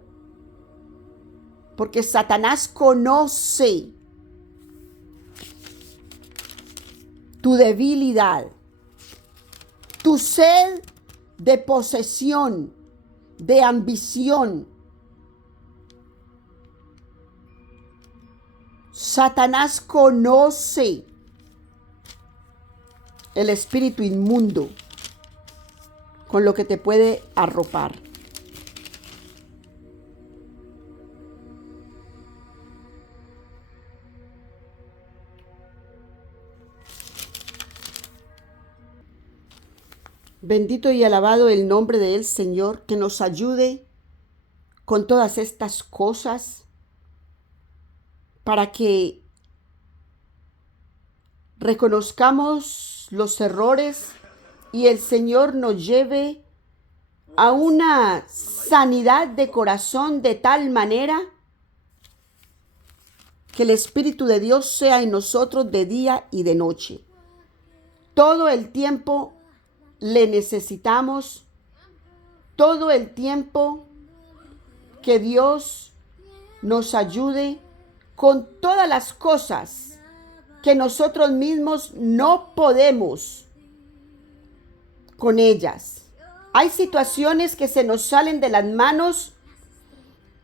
Porque Satanás conoce tu debilidad, tu sed de posesión, de ambición. Satanás conoce el espíritu inmundo con lo que te puede arropar. Bendito y alabado el nombre del Señor, que nos ayude con todas estas cosas para que reconozcamos los errores y el Señor nos lleve a una sanidad de corazón de tal manera que el Espíritu de Dios sea en nosotros de día y de noche. Todo el tiempo le necesitamos, todo el tiempo que Dios nos ayude con todas las cosas que nosotros mismos no podemos con ellas. Hay situaciones que se nos salen de las manos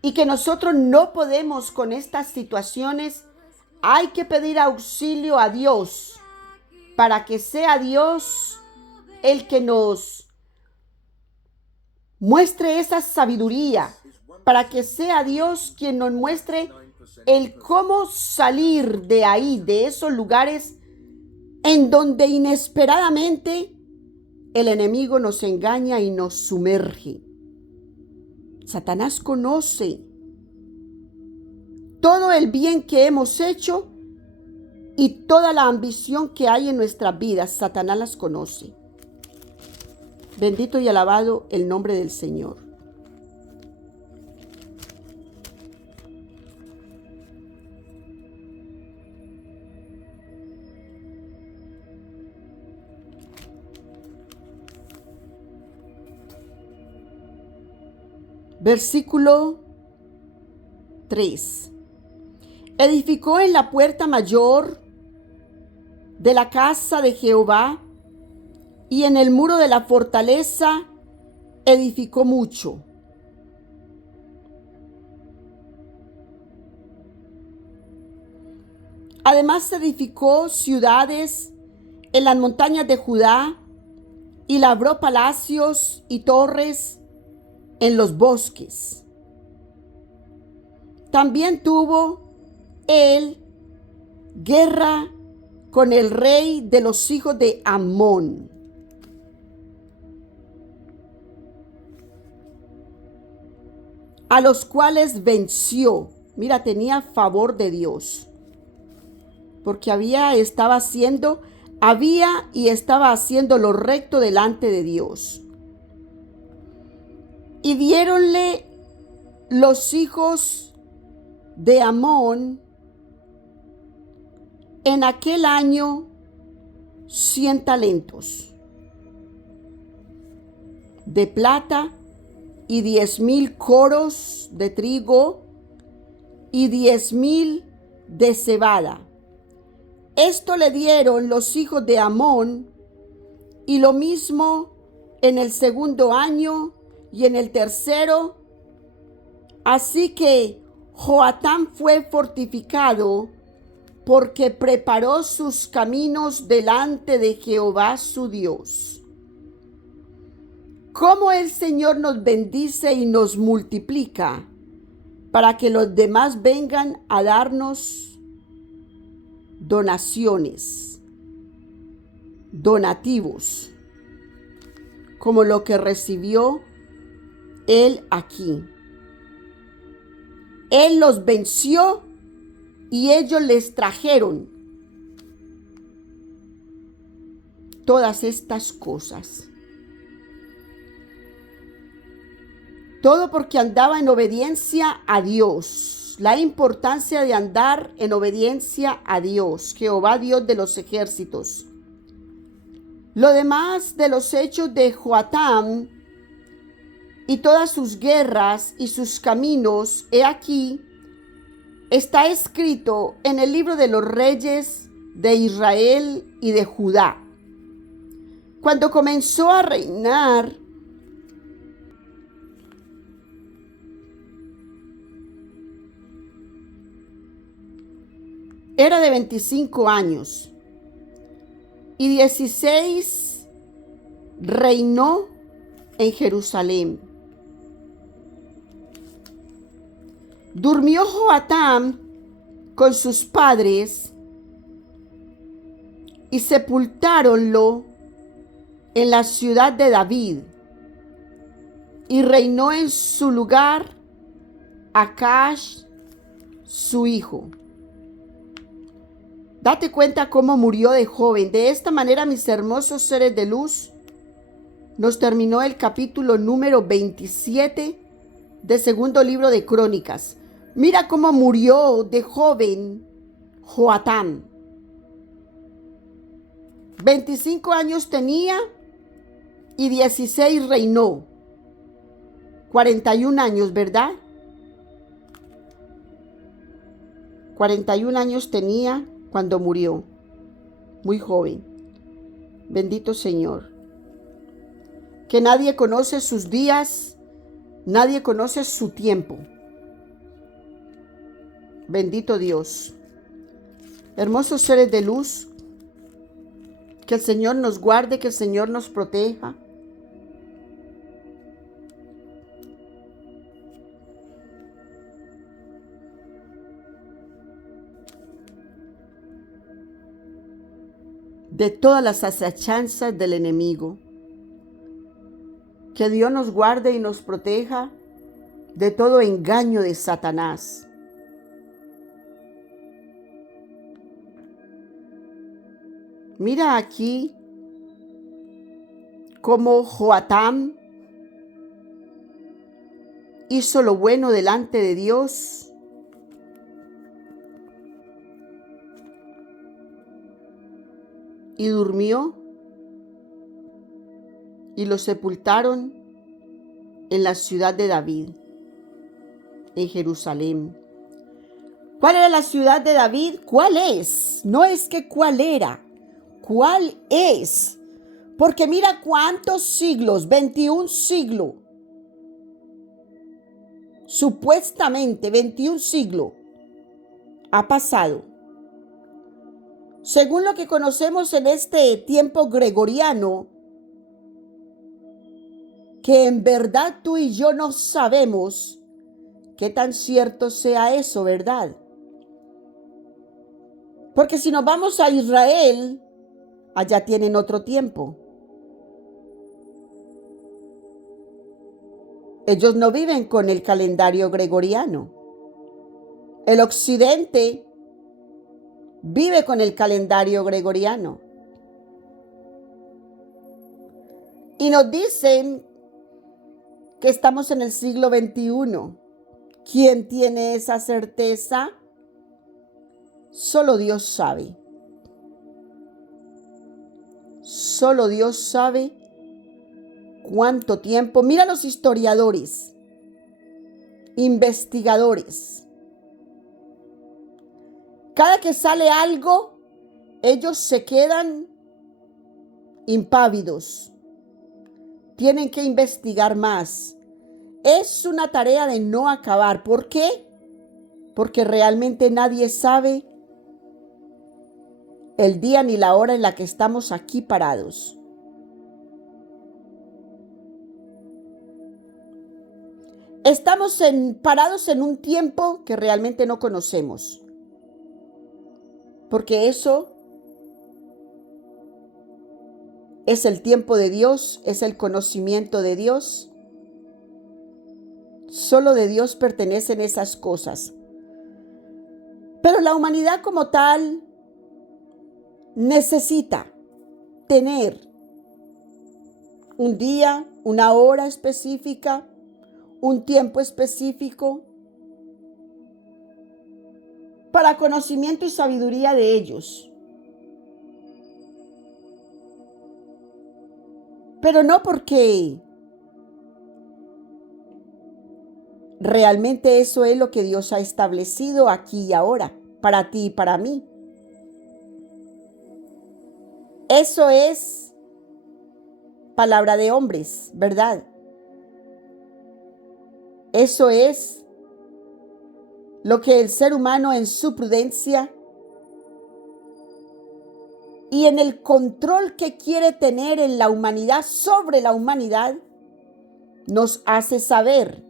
y que nosotros no podemos con estas situaciones. Hay que pedir auxilio a Dios para que sea Dios el que nos muestre esa sabiduría, para que sea Dios quien nos muestre el cómo salir de ahí, de esos lugares en donde inesperadamente el enemigo nos engaña y nos sumerge. Satanás conoce todo el bien que hemos hecho y toda la ambición que hay en nuestras vidas. Satanás las conoce. Bendito y alabado el nombre del Señor. Versículo 3. Edificó en la puerta mayor de la casa de Jehová y en el muro de la fortaleza edificó mucho. Además edificó ciudades en las montañas de Judá y labró palacios y torres en los bosques. También tuvo él guerra con el rey de los hijos de Amón, a los cuales venció. Mira, tenía favor de Dios, porque había y estaba haciendo lo recto delante de Dios. Y diéronle los hijos de Amón en aquel año 100 talentos de plata y 10,000 coros de trigo y 10,000 de cebada. Esto le dieron los hijos de Amón, y lo mismo en el segundo año y en el tercero. Así que Joatam fue fortificado, porque preparó sus caminos delante de Jehová su Dios. Cómo el Señor nos bendice y nos multiplica, para que los demás vengan a darnos donaciones, donativos, como lo que recibió él aquí. Él los venció y ellos les trajeron todas estas cosas. Todo porque andaba en obediencia a Dios. La importancia de andar en obediencia a Dios, Jehová Dios de los ejércitos. Lo demás de los hechos de Joatam y todas sus guerras y sus caminos, he aquí, está escrito en el libro de los reyes de Israel y de Judá. Cuando comenzó a reinar, era de 25 años y 16 reinó en Jerusalén. Durmió Joatam con sus padres y sepultáronlo en la ciudad de David, y reinó en su lugar Acash, su hijo. Date cuenta cómo murió de joven. De esta manera, mis hermosos seres de luz, nos terminó el capítulo número 27 de segundo libro de Crónicas. Mira cómo murió de joven Joatam. 25 años tenía y 16 reinó. 41 años, ¿verdad? 41 años tenía cuando murió, muy joven. Bendito Señor. Que nadie conoce sus días, nadie conoce su tiempo. Bendito Dios. Hermosos seres de luz, que el Señor nos guarde, que el Señor nos proteja. De todas las acechanzas del enemigo. Que Dios nos guarde y nos proteja de todo engaño de Satanás. Mira aquí cómo Joatam hizo lo bueno delante de Dios. Y durmió, y lo sepultaron en la ciudad de David, en Jerusalén. ¿Cuál era la ciudad de David? ¿Cuál es? No es que cuál era, ¿cuál es? Porque mira cuántos siglos, 21 siglos, supuestamente 21 siglos ha pasado Según lo que conocemos en este tiempo gregoriano, que en verdad tú y yo no sabemos qué tan cierto sea eso, ¿verdad? Porque si nos vamos a Israel, allá tienen otro tiempo. Ellos no viven con el calendario gregoriano. El occidente vive con el calendario gregoriano. Y nos dicen que estamos en el siglo XXI. ¿Quién tiene esa certeza? Solo Dios sabe. Solo Dios sabe cuánto tiempo. Mira los historiadores, investigadores. Cada que sale algo, ellos se quedan impávidos. Tienen que investigar más. Es una tarea de no acabar. ¿Por qué? Porque realmente nadie sabe el día ni la hora en la que estamos aquí parados. Estamos parados en un tiempo que realmente no conocemos. Porque eso es el tiempo de Dios, es el conocimiento de Dios. Solo de Dios pertenecen esas cosas. Pero la humanidad como tal necesita tener un día, una hora específica, un tiempo específico para conocimiento y sabiduría de ellos. Pero no porque realmente eso es lo que Dios ha establecido aquí y ahora, para ti y para mí. Eso es palabra de hombres, ¿verdad? Eso es lo que el ser humano en su prudencia y en el control que quiere tener en la humanidad, sobre la humanidad, nos hace saber.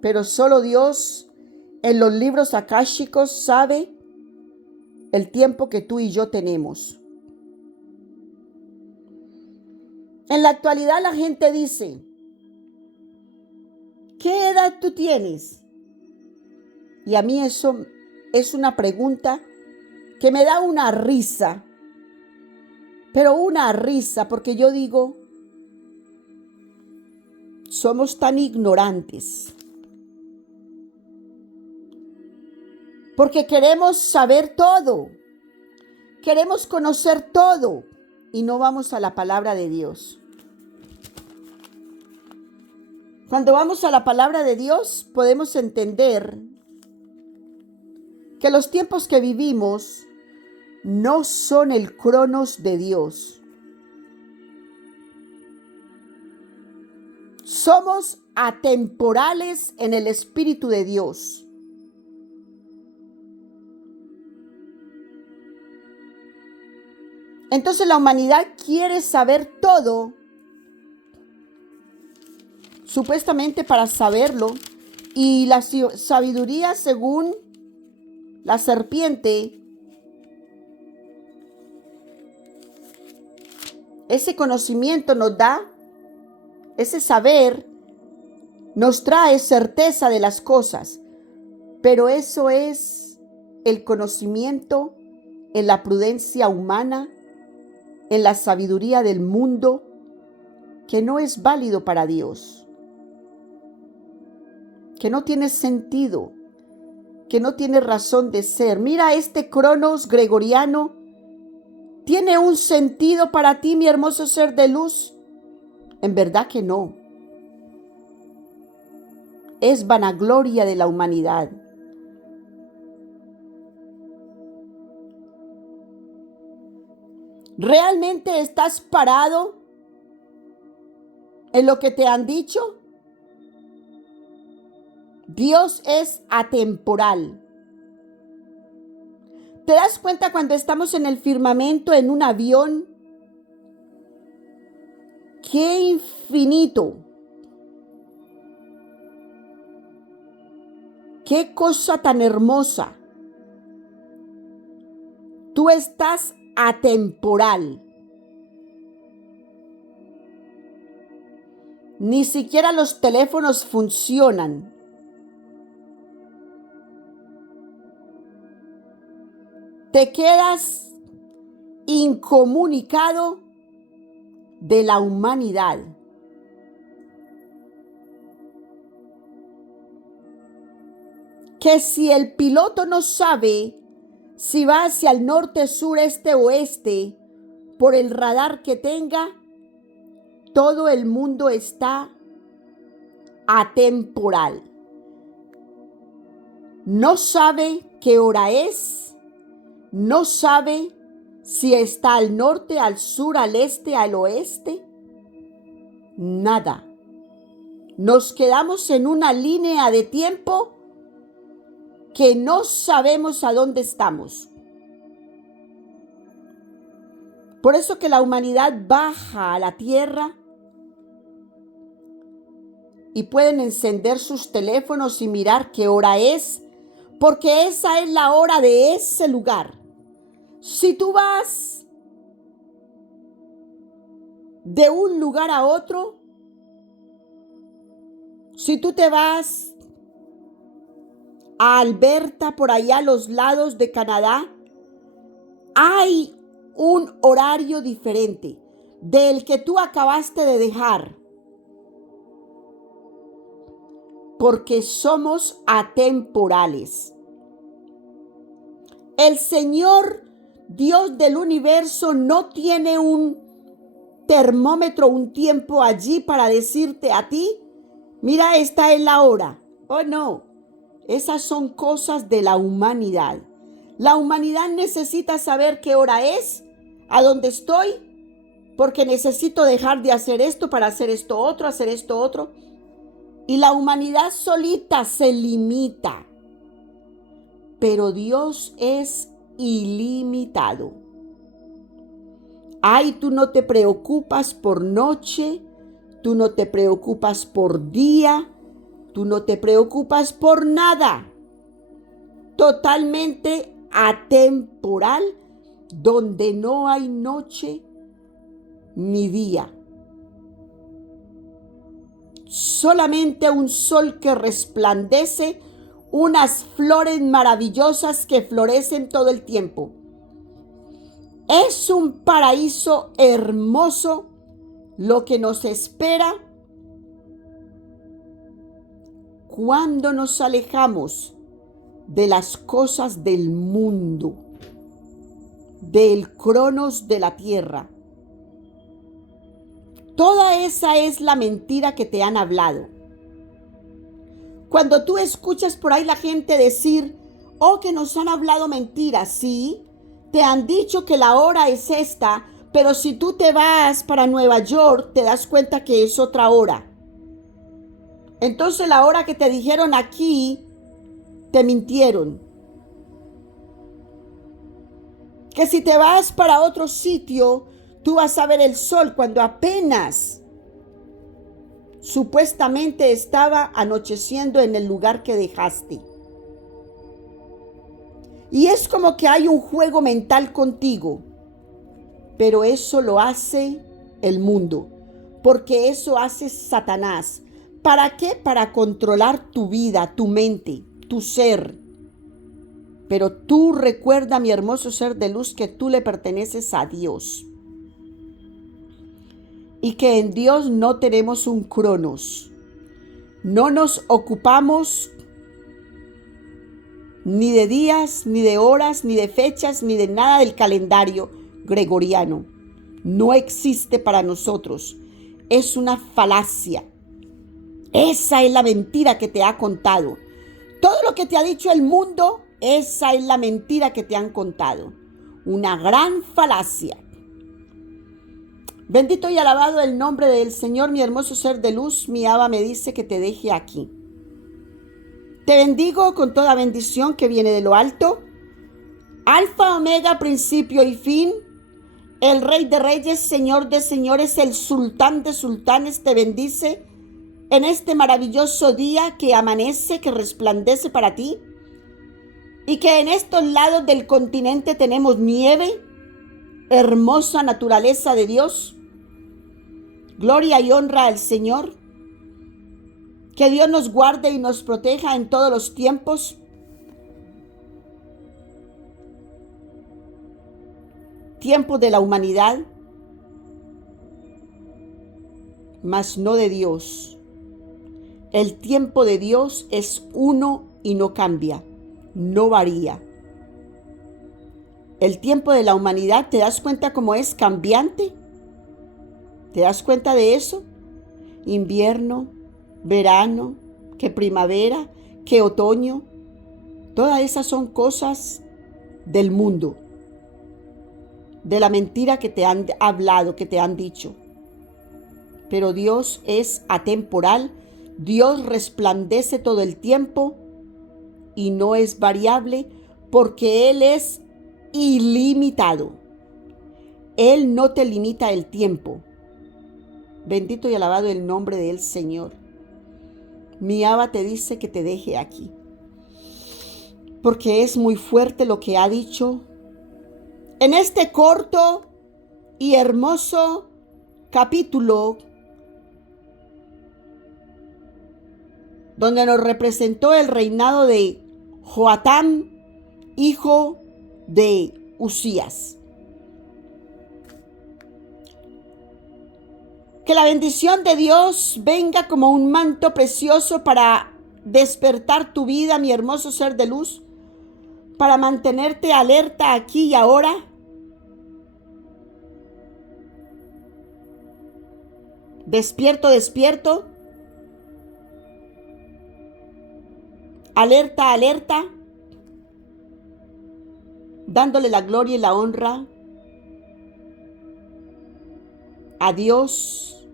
Pero solo Dios en los libros akáshicos sabe el tiempo que tú y yo tenemos. En la actualidad la gente dice, ¿qué edad tú tienes? Y a mí eso es una pregunta que me da una risa, pero una risa, porque yo digo, somos tan ignorantes, porque queremos saber todo, queremos conocer todo y no vamos a la palabra de Dios. Cuando vamos a la palabra de Dios podemos entender que los tiempos que vivimos no son el cronos de Dios. Somos atemporales en el Espíritu de Dios. Entonces la humanidad quiere saber todo, supuestamente para saberlo, y la sabiduría, según la serpiente, ese conocimiento nos da, ese saber nos trae certeza de las cosas, pero eso es el conocimiento en la prudencia humana, en la sabiduría del mundo, que no es válido para Dios, que no tiene sentido, que no tiene razón de ser. Mira, este cronos gregoriano tiene un sentido para ti, mi hermoso ser de luz. En verdad que no. Es vanagloria de la humanidad. ¿Realmente estás parado en lo que te han dicho? Dios es atemporal. ¿Te das cuenta cuando estamos en el firmamento, en un avión? ¡Qué infinito! ¡Qué cosa tan hermosa! Tú estás atemporal. Ni siquiera los teléfonos funcionan. Te quedas incomunicado de la humanidad. Que si el piloto no sabe si va hacia el norte, sur, este, oeste, por el radar que tenga, todo el mundo está atemporal. No sabe qué hora es, no sabe si está al norte, al sur, al este, al oeste. Nada. Nos quedamos en una línea de tiempo que no sabemos a dónde estamos. Por eso que la humanidad baja a la tierra y pueden encender sus teléfonos y mirar qué hora es, porque esa es la hora de ese lugar. Si tú vas de un lugar a otro, si tú te vas a Alberta, por allá a los lados de Canadá, hay un horario diferente del que tú acabaste de dejar, porque somos atemporales. El Señor Dios del universo no tiene un termómetro, un tiempo allí para decirte a ti, mira, esta es la hora. Oh, no. Esas son cosas de la humanidad. La humanidad necesita saber qué hora es, a dónde estoy, porque necesito dejar de hacer esto para hacer esto otro. Y la humanidad solita se limita. Pero Dios es ilimitado. Ay, tú no te preocupas por noche, tú no te preocupas por día, tú no te preocupas por nada. Totalmente atemporal, donde no hay noche ni día. Solamente un sol que resplandece, unas flores maravillosas que florecen todo el tiempo. Es un paraíso hermoso lo que nos espera cuando nos alejamos de las cosas del mundo, del cronos de la tierra. Toda esa es la mentira que te han hablado. Cuando tú escuchas por ahí la gente decir, oh, que nos han hablado mentiras, sí, te han dicho que la hora es esta, pero si tú te vas para Nueva York, te das cuenta que es otra hora. Entonces la hora que te dijeron aquí, te mintieron. Que si te vas para otro sitio, tú vas a ver el sol cuando apenas supuestamente estaba anocheciendo en el lugar que dejaste. Y es como que hay un juego mental contigo, pero eso lo hace el mundo, porque eso hace Satanás. ¿Para qué? Para controlar tu vida, tu mente, tu ser. Pero tú recuerda, mi hermoso ser de luz, que tú le perteneces a Dios. Y que en Dios no tenemos un cronos. No nos ocupamos ni de días, ni de horas, ni de fechas, ni de nada del calendario gregoriano. No existe para nosotros. Es una falacia. Esa es la mentira que te ha contado. Todo lo que te ha dicho el mundo, esa es la mentira que te han contado. Una gran falacia. Bendito y alabado el nombre del Señor, mi hermoso ser de luz. Mi Abba me dice que te deje aquí. Te bendigo con toda bendición que viene de lo alto. Alfa, Omega, principio y fin, el Rey de Reyes, Señor de Señores, el Sultán de Sultanes, te bendice en este maravilloso día que amanece, que resplandece para ti, y que en estos lados del continente tenemos nieve, hermosa naturaleza de Dios. Gloria y honra al Señor. Que Dios nos guarde y nos proteja en todos los tiempos. Tiempo de la humanidad, mas no de Dios. El tiempo de Dios es uno y no cambia, no varía. El tiempo de la humanidad, ¿te das cuenta cómo es cambiante? ¿Te das cuenta de eso? Invierno, verano, que primavera, que otoño. Todas esas son cosas del mundo, de la mentira que te han hablado, que te han dicho. Pero Dios es atemporal, Dios resplandece todo el tiempo y no es variable porque Él es ilimitado. Él no te limita el tiempo. Bendito y alabado el nombre del Señor. Mi Abba te dice que te deje aquí, porque es muy fuerte lo que ha dicho en este corto y hermoso capítulo, donde nos representó el reinado de Joatam, hijo de Usías. Que la bendición de Dios venga como un manto precioso para despertar tu vida, mi hermoso ser de luz, para mantenerte alerta aquí y ahora. Despierto, despierto. Alerta, alerta. Dándole la gloria y la honra a Dios,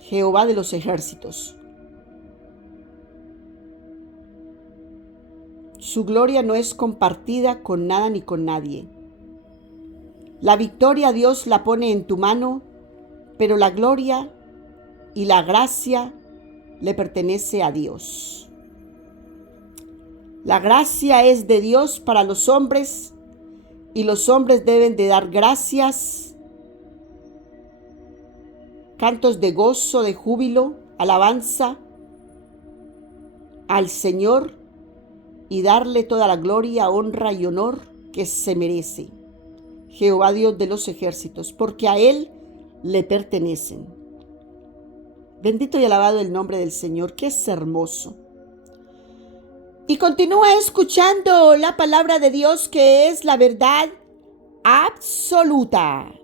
Jehová de los ejércitos. Su gloria no es compartida con nada ni con nadie. La victoria Dios la pone en tu mano, pero la gloria y la gracia le pertenece a Dios. La gracia es de Dios para los hombres y los hombres deben de dar gracias, cantos de gozo, de júbilo, alabanza al Señor y darle toda la gloria, honra y honor que se merece. Jehová Dios de los ejércitos, porque a Él le pertenecen. Bendito y alabado el nombre del Señor, que es hermoso. Y continúa escuchando la palabra de Dios, que es la verdad absoluta.